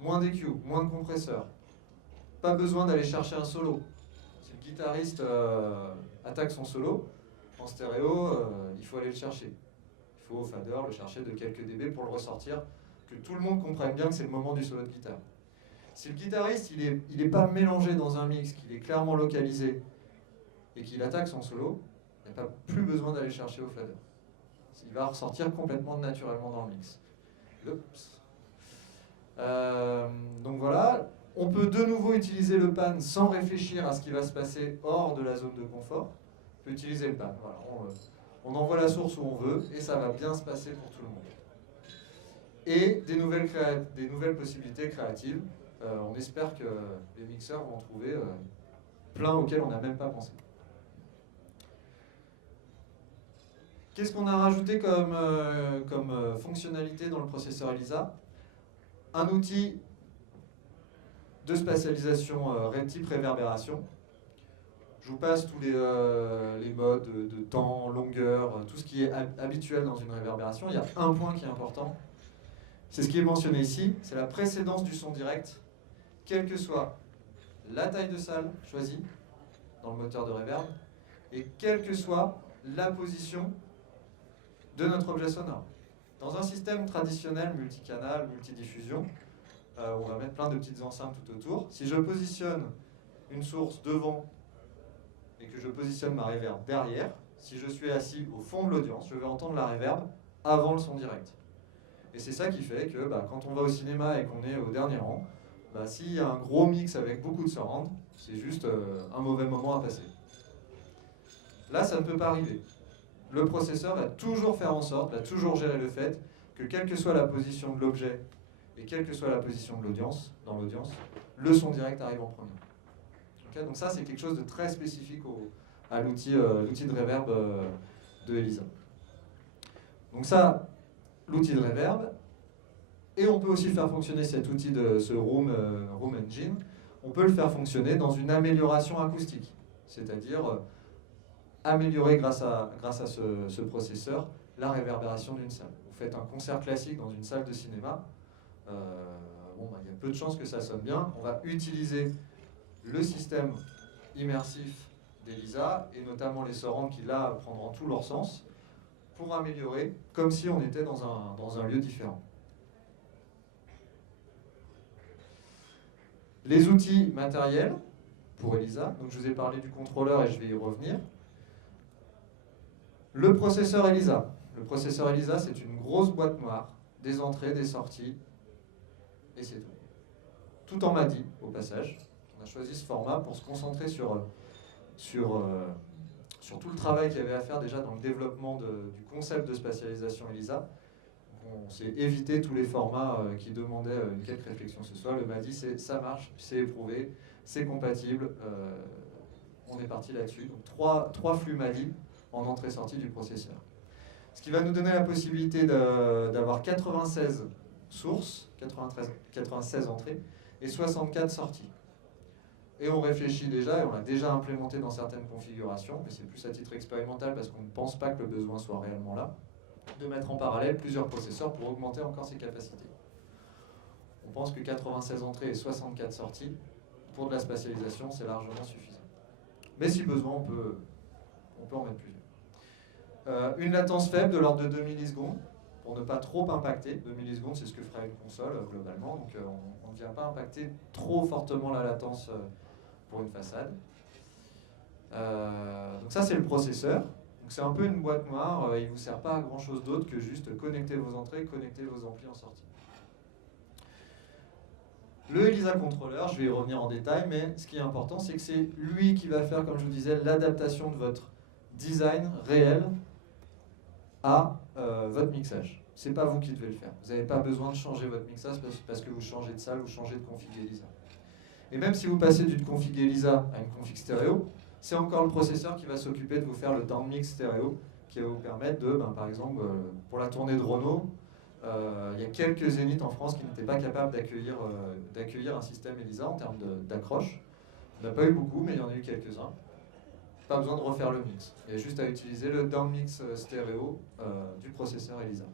Moins d'EQ, moins de compresseurs. Pas besoin d'aller chercher un solo. Si le guitariste attaque son solo, en stéréo, il faut aller le chercher. Il faut au fader le chercher de quelques dB pour le ressortir, que tout le monde comprenne bien que c'est le moment du solo de guitare. Si le guitariste il est pas mélangé dans un mix, qu'il est clairement localisé et qu'il attaque son solo, il n'y a pas plus besoin d'aller chercher au fader. Il va ressortir complètement naturellement dans le mix. Donc voilà, on peut de nouveau utiliser le pan sans réfléchir à ce qui va se passer hors de la zone de confort. On peut utiliser le pan. Voilà, on envoie la source où on veut et ça va bien se passer pour tout le monde. Et des nouvelles possibilités créatives. On espère que les mixeurs vont en trouver plein auxquels on n'a même pas pensé. Qu'est-ce qu'on a rajouté comme fonctionnalité dans le processeur ELISA? Un outil de spatialisation type réverbération. Je vous passe tous les modes de temps, longueur, tout ce qui est habituel dans une réverbération. Il y a un point qui est important. C'est ce qui est mentionné ici, c'est la précédence du son direct, quelle que soit la taille de salle choisie dans le moteur de reverb, et quelle que soit la position de notre objet sonore. Dans un système traditionnel, multicanal, multidiffusion, on va mettre plein de petites enceintes tout autour. Si je positionne une source devant et que je positionne ma reverb derrière, si je suis assis au fond de l'audience, je vais entendre la reverb avant le son direct. Et c'est ça qui fait que quand on va au cinéma et qu'on est au dernier rang, s'il y a un gros mix avec beaucoup de surround, c'est juste un mauvais moment à passer. Là, ça ne peut pas arriver. Le processeur va toujours faire en sorte, va toujours gérer le fait que quelle que soit la position de l'objet et quelle que soit la position de l'audience, dans l'audience, le son direct arrive en premier. Okay, donc ça, c'est quelque chose de très spécifique à l'outil de reverb de ELISA. Donc ça, l'outil de reverb. Et on peut aussi faire fonctionner cet outil de ce Room Engine, on peut le faire fonctionner dans une amélioration acoustique, c'est-à-dire améliorer grâce à ce processeur la réverbération d'une salle. Vous faites un concert classique dans une salle de cinéma, il y a peu de chances que ça sonne bien. On va utiliser le système immersif d'ELISA, et notamment les surrounds qui là prendront tout leur sens, pour améliorer, comme si on était dans un lieu différent. Les outils matériels pour ELISA, donc je vous ai parlé du contrôleur et je vais y revenir. Le processeur ELISA. Le processeur ELISA, c'est une grosse boîte noire, des entrées, des sorties, et c'est tout. Tout en MADI, au passage. On a choisi ce format pour se concentrer sur tout le travail qu'il y avait à faire déjà dans le développement du concept de spatialisation ELISA. On s'est évité tous les formats qui demandaient une quelques réflexion ce soir. Le MADI, ça marche, c'est éprouvé, c'est compatible, on est parti là-dessus. Donc trois flux MADI en entrée-sortie du processeur. Ce qui va nous donner la possibilité d'avoir 96 sources, 96 entrées et 64 sorties. Et on réfléchit déjà, et on l'a déjà implémenté dans certaines configurations, mais c'est plus à titre expérimental parce qu'on ne pense pas que le besoin soit réellement là, de mettre en parallèle plusieurs processeurs pour augmenter encore ses capacités. On pense que 96 entrées et 64 sorties, pour de la spatialisation, c'est largement suffisant. Mais si besoin, on peut en mettre plusieurs. Une latence faible de l'ordre de 2 millisecondes, pour ne pas trop impacter. 2 millisecondes, c'est ce que ferait une console globalement, donc on ne vient pas impacter trop fortement la latence pour une façade. Donc ça, c'est le processeur. Donc c'est un peu une boîte noire, il ne vous sert pas à grand chose d'autre que juste connecter vos entrées, connecter vos amplis en sortie. Le ELISA controller, je vais y revenir en détail, mais ce qui est important, c'est que c'est lui qui va faire, comme je vous disais, l'adaptation de votre design réel à votre mixage. Ce n'est pas vous qui devez le faire. Vous n'avez pas besoin de changer votre mixage parce que vous changez de salle ou changez de config ELISA. Et même si vous passez d'une config ELISA à une config stéréo, c'est encore le processeur qui va s'occuper de vous faire le downmix stéréo, qui va vous permettre de, par exemple, pour la tournée de Renault, il y a quelques zéniths en France qui n'étaient pas capables d'accueillir un système ELISA en termes d'accroche. Il n'y en a pas eu beaucoup, mais il y en a eu quelques-uns. Pas besoin de refaire le mix. Il y a juste à utiliser le downmix stéréo du processeur ELISA.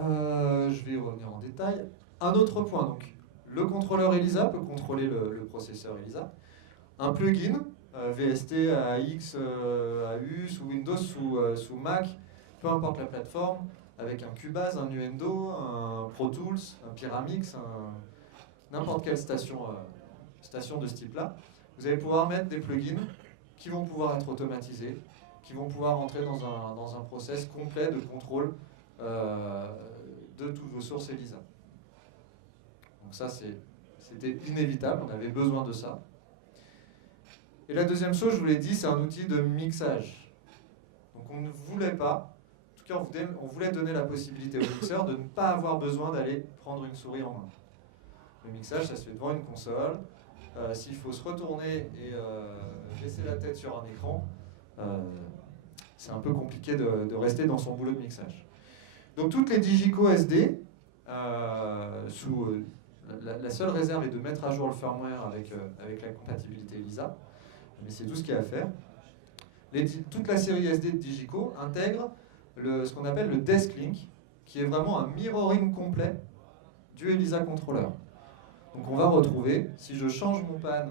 Je vais y revenir en détail. Un autre point, donc. Le contrôleur ELISA peut contrôler le processeur ELISA. Un plugin, VST, AX, AU, sous Windows, sous Mac, peu importe la plateforme, avec un Cubase, un Nuendo, un Pro Tools, un Pyramix, n'importe quelle station de ce type-là, vous allez pouvoir mettre des plugins qui vont pouvoir être automatisés, qui vont pouvoir entrer dans un process complet de contrôle de toutes vos sources ELISA. Donc ça, c'était inévitable, on avait besoin de ça. Et la deuxième chose, je vous l'ai dit, c'est un outil de mixage. Donc on ne voulait pas, en tout cas on voulait donner la possibilité au mixeur de ne pas avoir besoin d'aller prendre une souris en main. Le mixage, ça se fait devant une console. S'il faut se retourner et laisser la tête sur un écran, c'est un peu compliqué de rester dans son boulot de mixage. Donc toutes les digico SD, la seule réserve est de mettre à jour le firmware avec la compatibilité ELISA, mais c'est tout ce qu'il y a à faire. Toute la série SD de digico intègre ce qu'on appelle le Desk Link, qui est vraiment un mirroring complet du ELISA controller. Donc on va retrouver, si je change mon pan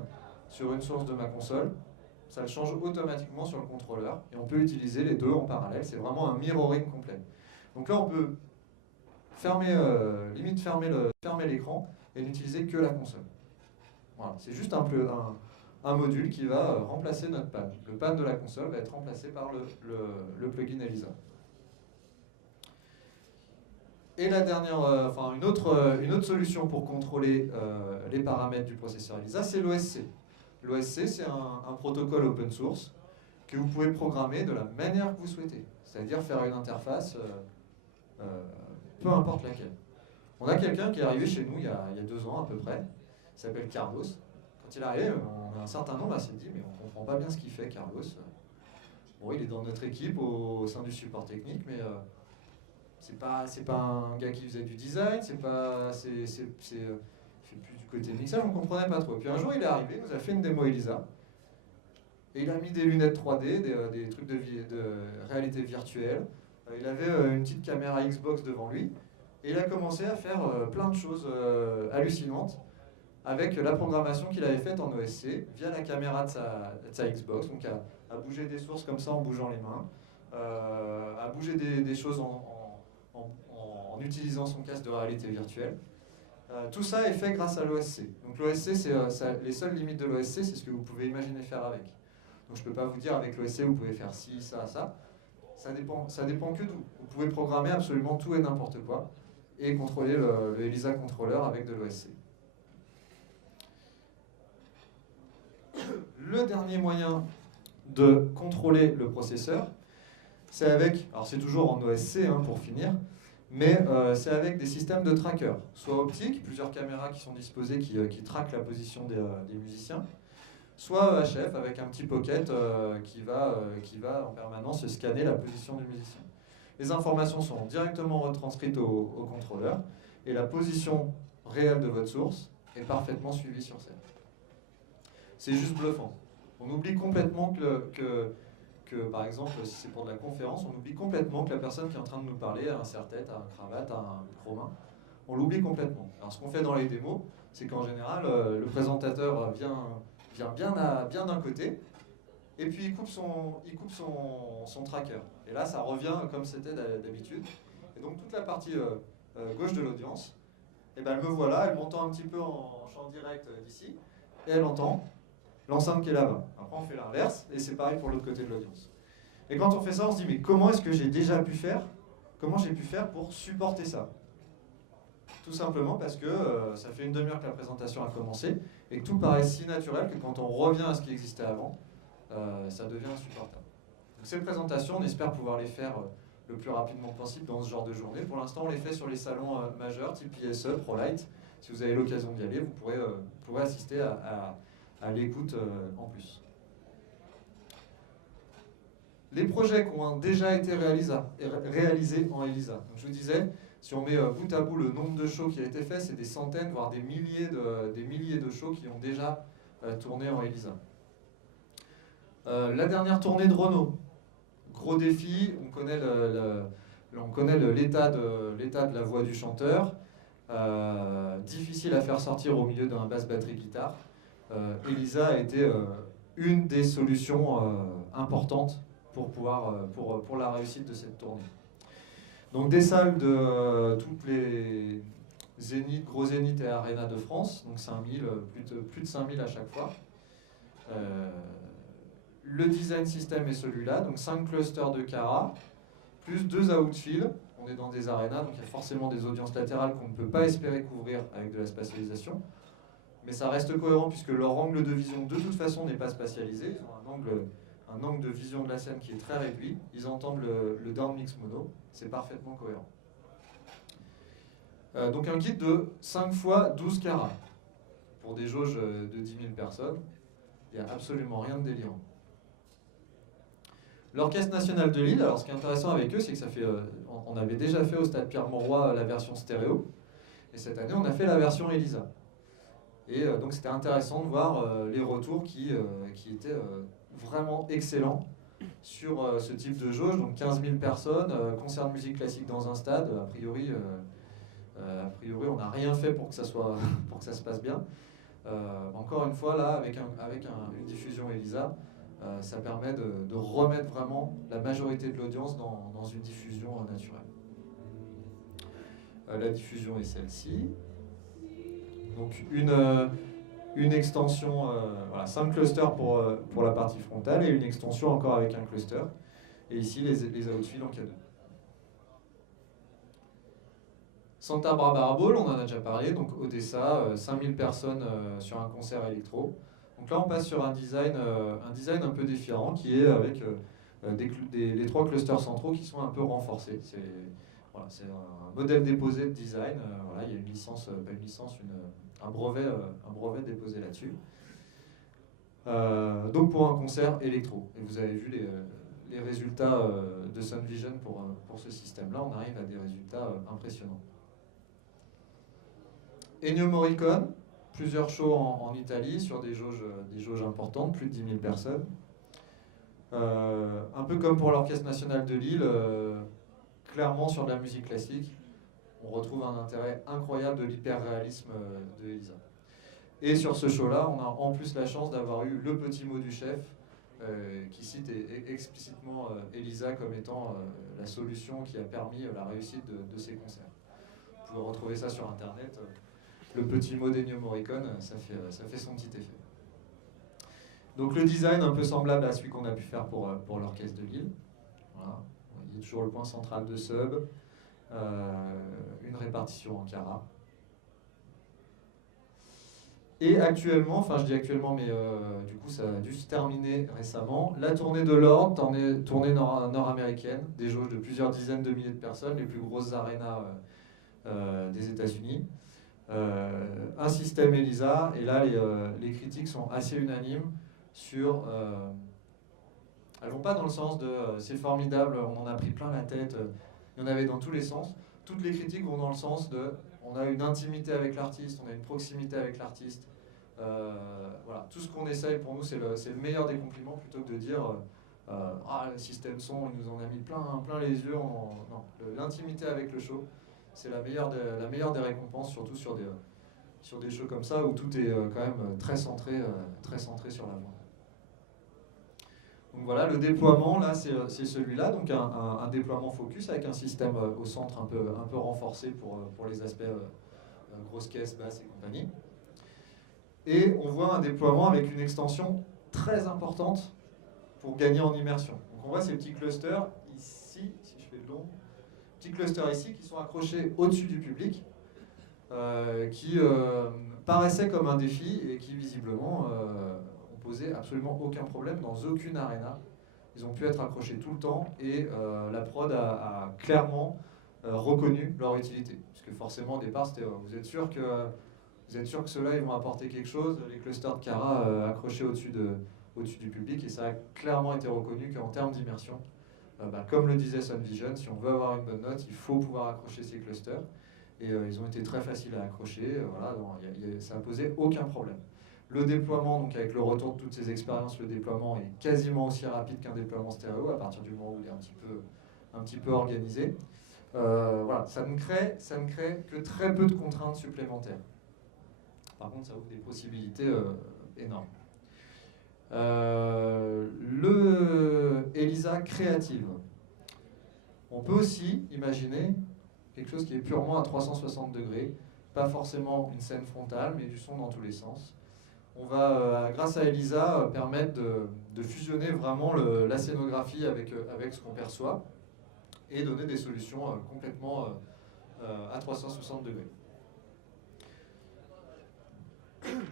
sur une source de ma console, ça le change automatiquement sur le contrôleur, et on peut utiliser les deux en parallèle, c'est vraiment un mirroring complet. Donc là on peut limite fermer l'écran et n'utiliser que la console. Voilà, c'est juste un module qui va remplacer notre pan. Le pan de la console va être remplacé par le plugin ELISA. Et la dernière, une autre solution pour contrôler les paramètres du processeur ELISA, c'est l'OSC. L'OSC, c'est un protocole open source que vous pouvez programmer de la manière que vous souhaitez, c'est-à-dire faire une interface peu importe laquelle. On a quelqu'un qui est arrivé chez nous il y a 2 ans à peu près, il s'appelle Carlos. Quand il est arrivé, on a un certain nombre à s'est dit, mais on ne comprend pas bien ce qu'il fait, Carlos. Bon, il est dans notre équipe au sein du support technique, mais c'est pas un gars qui faisait du design, il fait plus du côté mixage, on ne comprenait pas trop. Puis un jour, il est arrivé, il nous a fait une démo ELISA, et il a mis des lunettes 3D, des trucs de réalité virtuelle. Il avait une petite caméra Xbox devant lui, et il a commencé à faire plein de choses hallucinantes avec la programmation qu'il avait faite en OSC via la caméra de sa Xbox, donc à bouger des sources comme ça en bougeant les mains, à bouger des choses en utilisant son casque de réalité virtuelle. Tout ça est fait grâce à l'OSC. Donc l'OSC, les seules limites de l'OSC, c'est ce que vous pouvez imaginer faire avec. Donc je ne peux pas vous dire avec l'OSC vous pouvez faire ci, ça, ça. Ça dépend que de vous. Vous pouvez programmer absolument tout et n'importe quoi et contrôler le ELISA controller avec de l'OSC. Le dernier moyen de contrôler le processeur, c'est avec, alors c'est toujours en OSC pour finir, mais c'est avec des systèmes de trackers, soit optiques, plusieurs caméras qui sont disposées qui traquent la position des musiciens, soit EHF avec un petit pocket qui va en permanence scanner la position du musicien. Les informations sont directement retranscrites au contrôleur et la position réelle de votre source est parfaitement suivie sur scène. C'est juste bluffant. On oublie complètement que, par exemple, si c'est pour de la conférence, on oublie complètement que la personne qui est en train de nous parler a un serre-tête, a une cravate, a un micro-main. On l'oublie complètement. Alors ce qu'on fait dans les démos, c'est qu'en général, le présentateur vient bien d'un côté, et puis il coupe son tracker. Et là, ça revient comme c'était d'habitude. Et donc toute la partie gauche de l'audience, elle me voilà, elle m'entend un petit peu en champ direct d'ici, et elle entend l'enceinte qui est là-bas. Après, on fait l'inverse, et c'est pareil pour l'autre côté de l'audience. Et quand on fait ça, on se dit, mais comment est-ce que j'ai déjà pu faire? Comment j'ai pu faire pour supporter ça? Tout simplement parce que ça fait une demi-heure que la présentation a commencé, et que tout paraît si naturel que quand on revient à ce qui existait avant, ça devient insupportable. Donc ces présentations, on espère pouvoir les faire le plus rapidement possible dans ce genre de journée. Pour l'instant, on les fait sur les salons majeurs, type ISE, ProLight. Si vous avez l'occasion d'y aller, vous pourrez assister à l'écoute en plus. Les projets qui ont déjà été réalisés en ELISA. Donc je vous disais, si on met bout à bout le nombre de shows qui a été fait, c'est des centaines, voire des milliers de shows qui ont déjà tourné en ELISA. La dernière tournée de Renault, gros défi, on connaît l'état de la voix du chanteur, difficile à faire sortir au milieu d'un basse batterie guitare. ELISA a été une des solutions importantes pour la réussite de cette tournée. Donc des salles de toutes les Zénith, gros Zénith et Arena de France, donc 5000, plus de 5000 à chaque fois. Le design system est celui-là, donc 5 clusters de Cara, plus 2 outfields. On est dans des arénas, donc il y a forcément des audiences latérales qu'on ne peut pas espérer couvrir avec de la spatialisation. Mais ça reste cohérent puisque leur angle de vision de toute façon n'est pas spatialisé. Ils ont un angle de vision de la scène qui est très réduit. Ils entendent le down mix mono, c'est parfaitement cohérent. Donc un kit de 5 x 12 carats. Pour des jauges de 10 000 personnes, il n'y a absolument rien de délirant. L'Orchestre National de Lille, alors ce qui est intéressant avec eux, c'est que ça fait, on avait déjà fait au Stade Pierre-Mauroy la version stéréo, et cette année on a fait la version Elisa. Et donc c'était intéressant de voir les retours qui étaient vraiment excellents sur ce type de jauge, donc 15 000 personnes, concert de musique classique dans un stade, a priori on n'a rien fait pour que ça se passe bien. Encore une fois, là, avec une diffusion ELISA, ça permet de remettre vraiment la majorité de l'audience dans une diffusion naturelle. La diffusion est celle-ci. Donc une extension, voilà, 5 clusters pour la partie frontale et une extension encore avec un cluster. Et ici, les outfields en K2. Santa Barbara Ball, on en a déjà parlé, donc Odessa, 5000 personnes sur un concert électro. Donc là, on passe sur un design un peu différent qui est avec les 3 clusters centraux qui sont un peu renforcés. Voilà, c'est un modèle déposé de design. Voilà, il y a une licence, pas une licence, un brevet déposé là-dessus. Donc pour un concert électro. Et vous avez vu les résultats de Sound Vision pour ce système-là. On arrive à des résultats impressionnants. Ennio Morricone, plusieurs shows en Italie sur des jauges importantes, plus de 10 000 personnes. Un peu comme pour l'Orchestre National de Lille, clairement sur de la musique classique, on retrouve un intérêt incroyable de l'hyper-réalisme de Elisa. Et sur ce show-là, on a en plus la chance d'avoir eu le petit mot du chef qui cite explicitement Elisa comme étant la solution qui a permis la réussite de ces concerts. Vous pouvez retrouver ça sur Internet. Le petit mot d'Ennio Morricone, ça fait son petit effet. Donc le design un peu semblable à celui qu'on a pu faire pour l'Orchestre de Lille. Voilà. Il y a toujours le point central de sub, une répartition en cara. Et actuellement, enfin je dis actuellement, mais du coup ça a dû se terminer récemment, la tournée de Lord, tournée nord-américaine, des jauges de plusieurs dizaines de milliers de personnes, les plus grosses arénas des États-Unis. Un système ELISA, et là les critiques sont assez unanimes sur... elles vont pas dans le sens de c'est formidable, on en a pris plein la tête, il y en avait dans tous les sens. Toutes les critiques vont dans le sens de on a une intimité avec l'artiste, on a une proximité avec l'artiste. Voilà, tout ce qu'on essaye pour nous c'est le meilleur des compliments plutôt que de dire ah le système son il nous en a mis plein les yeux. Non, l'intimité avec le show c'est la meilleure des récompenses, surtout sur des shows comme ça où tout est quand même très centré sur la voix. Donc voilà, le déploiement, là, c'est celui-là, donc un déploiement focus avec un système au centre un peu renforcé pour les aspects grosse caisse, basse et compagnie. Et on voit un déploiement avec une extension très importante pour gagner en immersion. Donc on voit ces petits clusters ici, si je fais le long, petits clusters ici qui sont accrochés au-dessus du public, qui paraissaient comme un défi et qui visiblement ont posé absolument aucun problème dans aucune arena. Ils ont pu être accrochés tout le temps et la prod a clairement reconnu leur utilité. Parce que forcément au départ c'était vous êtes sûr que ceux-là ils vont apporter quelque chose, les clusters de Cara accrochés au-dessus du public, et ça a clairement été reconnu qu'en termes d'immersion, comme le disait Sound Vision, si on veut avoir une bonne note, il faut pouvoir accrocher ces clusters. Et ils ont été très faciles à accrocher, voilà, ça n'a posé aucun problème. Le déploiement, donc avec le retour de toutes ces expériences, le déploiement est quasiment aussi rapide qu'un déploiement stéréo à partir du moment où il est un petit peu organisé. Voilà, ça ne crée que très peu de contraintes supplémentaires. Par contre, ça ouvre des possibilités énormes. Le ELISA créative. On peut aussi imaginer quelque chose qui est purement à 360 degrés, pas forcément une scène frontale, mais du son dans tous les sens. On va, grâce à ELISA, permettre de fusionner vraiment la scénographie avec ce qu'on perçoit et donner des solutions complètement à 360 degrés.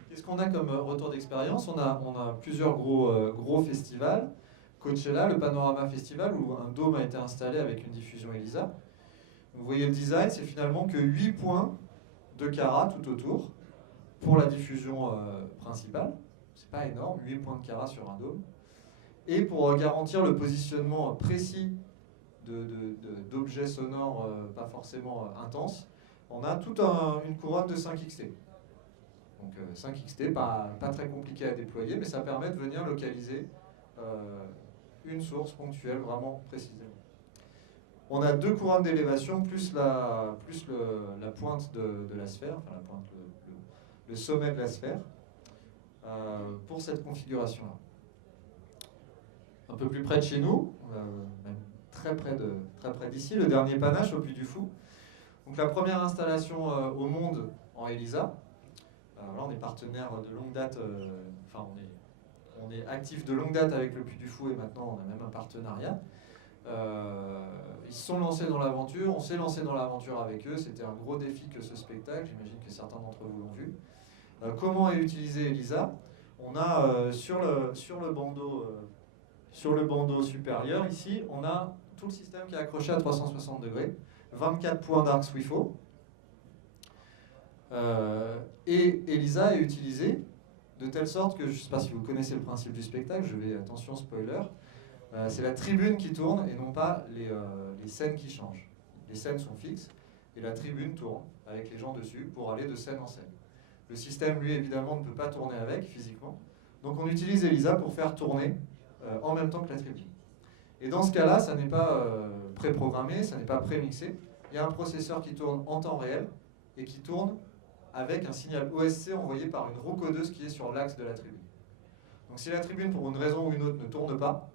Qu'est-ce qu'on a comme retour d'expérience ? On a plusieurs gros festivals. Coachella, le Panorama Festival, où un dôme a été installé avec une diffusion ELISA. Vous voyez le design, c'est finalement que 8 points de Cara tout autour pour la diffusion principale. C'est pas énorme, 8 points de Cara sur un dôme. Et pour garantir le positionnement précis d'objets sonores pas forcément intenses, on a toute une couronne de 5XT. Donc 5XT, pas très compliqué à déployer, mais ça permet de venir localiser une source ponctuelle vraiment précisément. On a 2 couronnes d'élévation plus la pointe de la sphère, enfin la pointe, le sommet de la sphère, pour cette configuration-là. Un peu plus près de chez nous, même très près d'ici, le dernier panache au Puy du Fou. Donc la première installation au monde en ELISA. Là, on est partenaire de longue date, enfin on est actif de longue date avec le Puy du Fou et maintenant on a même un partenariat. Ils se sont lancés dans l'aventure, on s'est lancé dans l'aventure avec eux, c'était un gros défi que ce spectacle, j'imagine que certains d'entre vous l'ont vu. Comment est utilisé ELISA? On a sur le bandeau supérieur, ici, on a tout le système qui est accroché à 360 degrés, 24 points d'arc SWIFO. Et ELISA est utilisé de telle sorte que, je ne sais pas si vous connaissez le principe du spectacle, je vais, attention spoiler, c'est la tribune qui tourne et non pas les scènes qui changent. Les scènes sont fixes et la tribune tourne avec les gens dessus pour aller de scène en scène. Le système, lui, évidemment, ne peut pas tourner avec physiquement. Donc on utilise ELISA pour faire tourner en même temps que la tribune. Et dans ce cas-là, ça n'est pas préprogrammé, ça n'est pas prémixé. Il y a un processeur qui tourne en temps réel et qui tourne avec un signal OSC envoyé par une roue codeuse qui est sur l'axe de la tribune. Donc si la tribune, pour une raison ou une autre, ne tourne pas,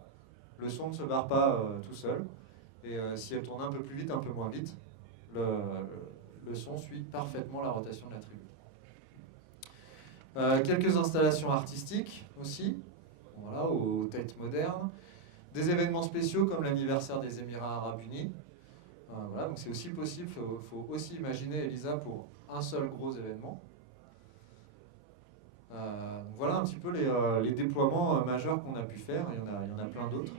le son ne se barre pas tout seul. Et si elle tourne un peu plus vite, un peu moins vite, le son suit parfaitement la rotation de la tribune. Quelques installations artistiques aussi, voilà, au Tate moderne. Des événements spéciaux comme l'anniversaire des Émirats Arabes Unis. Voilà, donc c'est aussi possible, il faut aussi imaginer ELISA pour un seul gros événement. Voilà un petit peu les déploiements majeurs qu'on a pu faire, il y en a plein d'autres.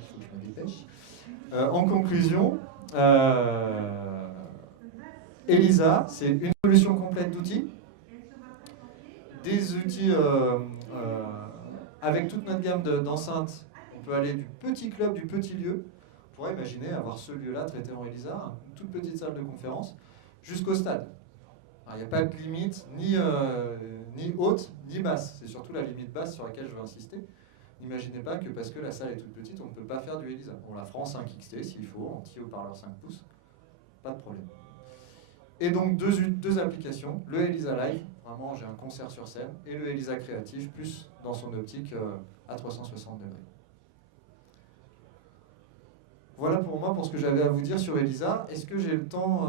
Je me dépêche. En conclusion, ELISA, c'est une solution complète d'outils. Des outils avec toute notre gamme d'enceintes. On peut aller du petit club, du petit lieu. On pourrait imaginer avoir ce lieu-là traité en ELISA, une toute petite salle de conférence, jusqu'au stade. Il n'y a pas de limite ni haute ni basse. C'est surtout la limite basse sur laquelle je veux insister. N'imaginez pas que parce que la salle est toute petite, on ne peut pas faire du ELISA. On la fera en 5XT s'il faut, en petit haut-parleur 5 pouces. Pas de problème. Et donc deux applications, le ELISA Live, vraiment j'ai un concert sur scène, et le ELISA Créatif, plus dans son optique à 360 degrés. Voilà pour moi, pour ce que j'avais à vous dire sur ELISA. Est-ce que j'ai le temps,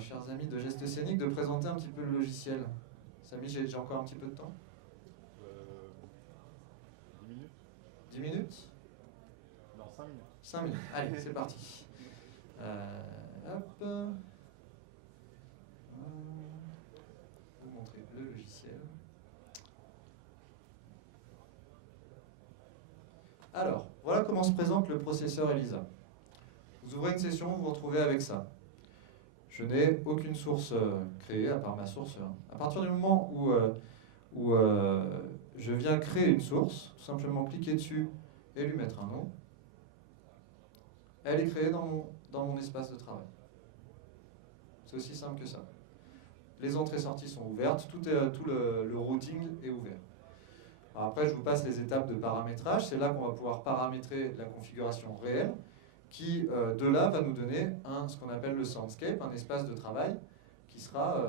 chers amis de Gestes Scéniques, de présenter un petit peu le logiciel? Samy, j'ai encore un petit peu de temps? 10 minutes. 10 minutes? Non, 5 minutes. 5 minutes, allez, c'est parti. Hop. Vous montrer le logiciel. Alors, voilà comment se présente le processeur ELISA. Vous ouvrez une session, vous vous retrouvez avec ça. Je n'ai aucune source créée, à part ma source. À partir du moment où je viens créer une source, tout simplement cliquer dessus et lui mettre un nom, elle est créée dans mon espace de travail. C'est aussi simple que ça. Les entrées-sorties sont ouvertes, tout le routing est ouvert. Alors après, je vous passe les étapes de paramétrage. C'est là qu'on va pouvoir paramétrer la configuration réelle, qui de là va nous donner ce qu'on appelle le soundscape, un espace de travail qui sera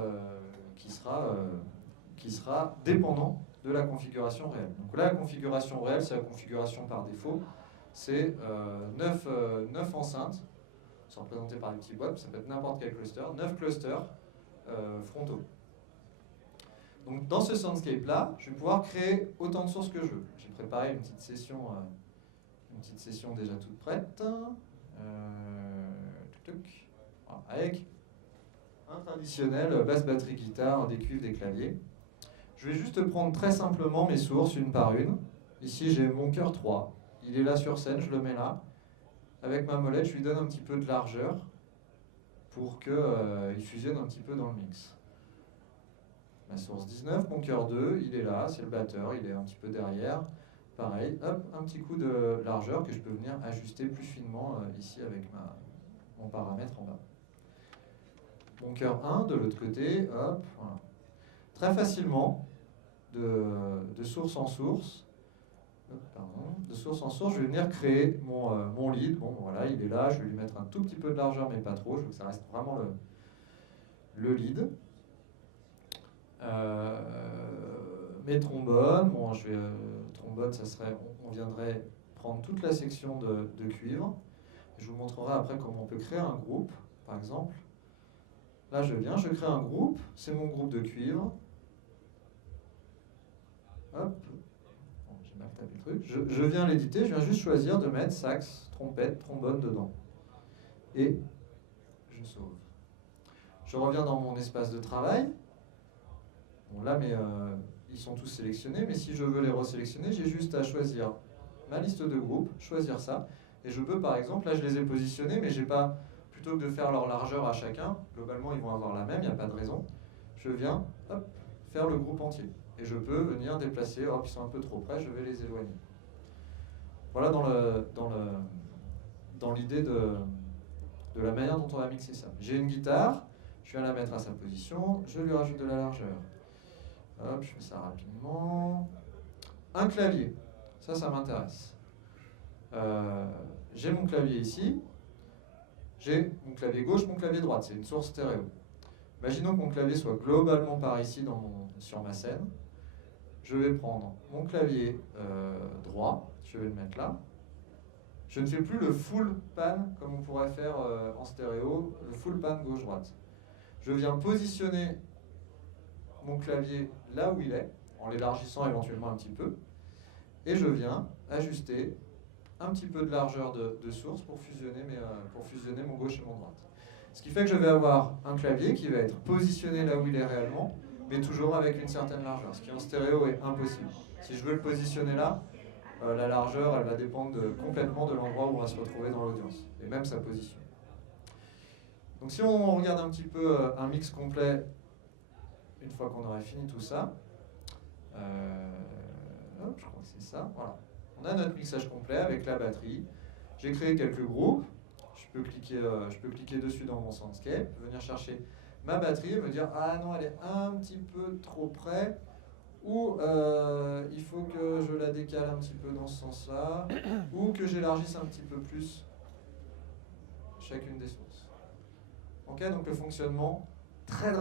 dépendant de la configuration réelle. Donc là, la configuration réelle, c'est la configuration par défaut. C'est 9 enceintes, sont représentées par des petits boîtes, ça peut être n'importe quel cluster, 9 clusters frontaux. Donc dans ce soundscape-là, je vais pouvoir créer autant de sources que je veux. J'ai préparé une petite session déjà toute prête. Avec un traditionnel basse, batterie, guitare, des cuivres, des claviers. Je vais juste prendre très simplement mes sources une par une. Ici j'ai mon cœur 3, il est là sur scène, je le mets là. Avec ma molette, je lui donne un petit peu de largeur pour qu'il fusionne un petit peu dans le mix. ma source 19, mon cœur 2, il est là, c'est le batteur, il est un petit peu derrière. Pareil, hop, un petit coup de largeur que je peux venir ajuster plus finement ici avec mon paramètre en bas. Mon cœur 1 de l'autre côté, hop, voilà. Très facilement, de source en source, de source en source, je vais venir créer mon lead. Bon, voilà, il est là, je vais lui mettre un tout petit peu de largeur, mais pas trop, je veux que ça reste vraiment le lead. Mes trombones, bon, trombone, ça serait, on viendrait prendre toute la section de cuivre. Je vous montrerai après comment on peut créer un groupe, par exemple. Là, je crée un groupe, c'est mon groupe de cuivre. Hop, bon, j'ai mal tapé le truc. Je viens l'éditer, je viens juste choisir de mettre sax, trompette, trombone dedans. Et je sauve. Je reviens dans mon espace de travail. Bon, là, ils sont tous sélectionnés, mais si je veux les resélectionner, j'ai juste à choisir ma liste de groupes, choisir ça. Et je peux, par exemple, là, je les ai positionnés, mais j'ai pas, plutôt que de faire leur largeur à chacun, globalement, ils vont avoir la même, il n'y a pas de raison. Je viens, hop, faire le groupe entier. Et je peux venir déplacer, hop, ils sont un peu trop près, je vais les éloigner. Voilà dans l'idée de la manière dont on va mixer ça. J'ai une guitare, je viens la mettre à sa position, je lui rajoute de la largeur. Hop, je fais ça rapidement. Un clavier, ça m'intéresse. J'ai mon clavier ici, j'ai mon clavier gauche, mon clavier droite, c'est une source stéréo. Imaginons que mon clavier soit globalement par ici sur ma scène. Je vais prendre mon clavier droit, je vais le mettre là. Je ne fais plus le full pan comme on pourrait faire en stéréo, le full pan gauche-droite. Je viens positionner mon clavier là où il est, en l'élargissant éventuellement un petit peu, et je viens ajuster un petit peu de largeur de source pour fusionner mon gauche et mon droite. Ce qui fait que je vais avoir un clavier qui va être positionné là où il est réellement, mais toujours avec une certaine largeur, ce qui en stéréo est impossible. Si je veux le positionner là, la largeur elle va dépendre complètement de l'endroit où on va se retrouver dans l'audience, et même sa position. Donc si on regarde un petit peu un mix complet, une fois qu'on aurait fini tout ça, hop, je crois que c'est ça, voilà. On a notre mixage complet avec la batterie. J'ai créé quelques groupes. Je peux cliquer dessus dans mon Soundscape, venir chercher ma batterie et me dire ah non, elle est un petit peu trop près, ou il faut que je la décale un petit peu dans ce sens-là, ou que j'élargisse un petit peu plus chacune des sources. Ok, donc le fonctionnement très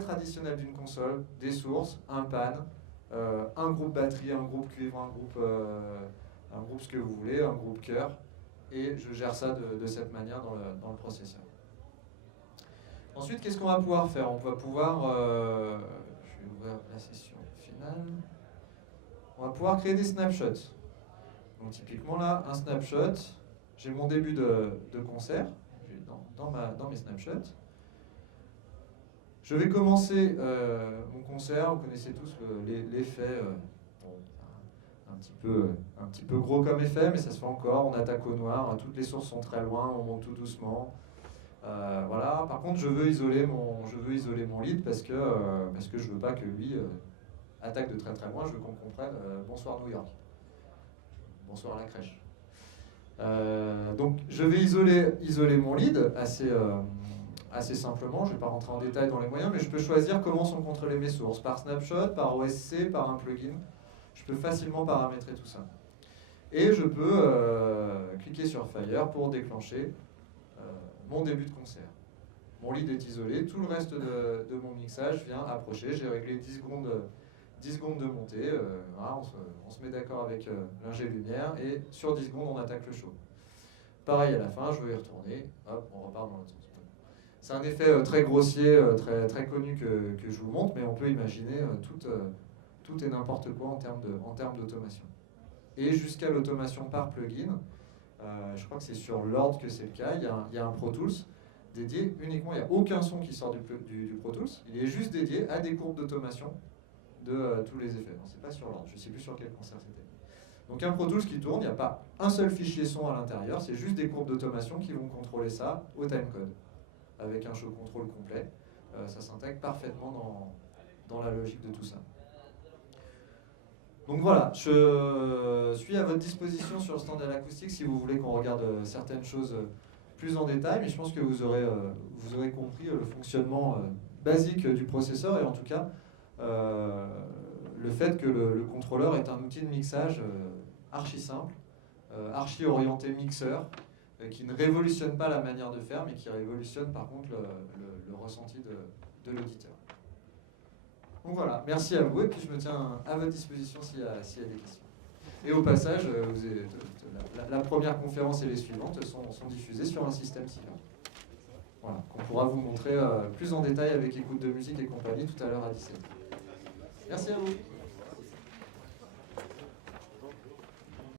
traditionnel d'une console, des sources, un pan, un groupe batterie, un groupe cuivre, un groupe ce que vous voulez, un groupe cœur, et je gère ça de cette manière dans le processeur. Ensuite, qu'est-ce qu'on va pouvoir faire? On va pouvoir, je vais ouvrir la session finale, on va pouvoir créer des snapshots. Donc typiquement là, un snapshot, j'ai mon début de concert, dans mes snapshots. Je vais commencer mon concert, vous connaissez tous l'effet, un petit peu gros comme effet, mais ça se fait encore, on attaque au noir, hein, toutes les sources sont très loin, on monte tout doucement. Voilà. Par contre, je veux isoler mon lead parce que je veux pas que lui attaque de très très loin, je veux qu'on comprenne bonsoir New York, bonsoir la crèche. Donc je vais isoler mon lead assez simplement, je ne vais pas rentrer en détail dans les moyens, mais je peux choisir comment sont contrôlées mes sources, par snapshot, par OSC, par un plugin. Je peux facilement paramétrer tout ça. Et je peux cliquer sur Fire pour déclencher mon début de concert. Mon lead est isolé, tout le reste de mon mixage vient approcher. J'ai réglé 10 secondes de montée. Voilà, on se met d'accord avec l'ingé lumière et sur 10 secondes on attaque le show. Pareil à la fin, je veux y retourner, hop, on repart dans l'autre sens. C'est un effet très grossier, très, très connu que je vous montre, mais on peut imaginer tout et n'importe quoi en termes d'automation. Et jusqu'à l'automation par plugin, je crois que c'est sur l'ordre que c'est le cas, il y a un Pro Tools dédié uniquement, il n'y a aucun son qui sort du Pro Tools, il est juste dédié à des courbes d'automation de tous les effets. Non, c'est pas sur l'ordre, je ne sais plus sur quel concert c'était. Donc un Pro Tools qui tourne, il n'y a pas un seul fichier son à l'intérieur, c'est juste des courbes d'automation qui vont contrôler ça au timecode, avec un show control complet. Ça s'intègre parfaitement dans la logique de tout ça. Donc voilà, je suis à votre disposition sur le stand à l'acoustique si vous voulez qu'on regarde certaines choses plus en détail, mais je pense que vous aurez compris le fonctionnement basique du processeur et en tout cas le fait que le contrôleur est un outil de mixage archi simple, archi orienté mixeur, qui ne révolutionne pas la manière de faire, mais qui révolutionne par contre le ressenti de l'auditeur. Donc voilà, merci à vous, et puis je me tiens à votre disposition s'il y a des questions. Et au passage, la première conférence et les suivantes sont diffusées sur un système Siva. Voilà, qu'on pourra vous montrer plus en détail avec écoute de musique et compagnie tout à l'heure à 17h. Merci à vous.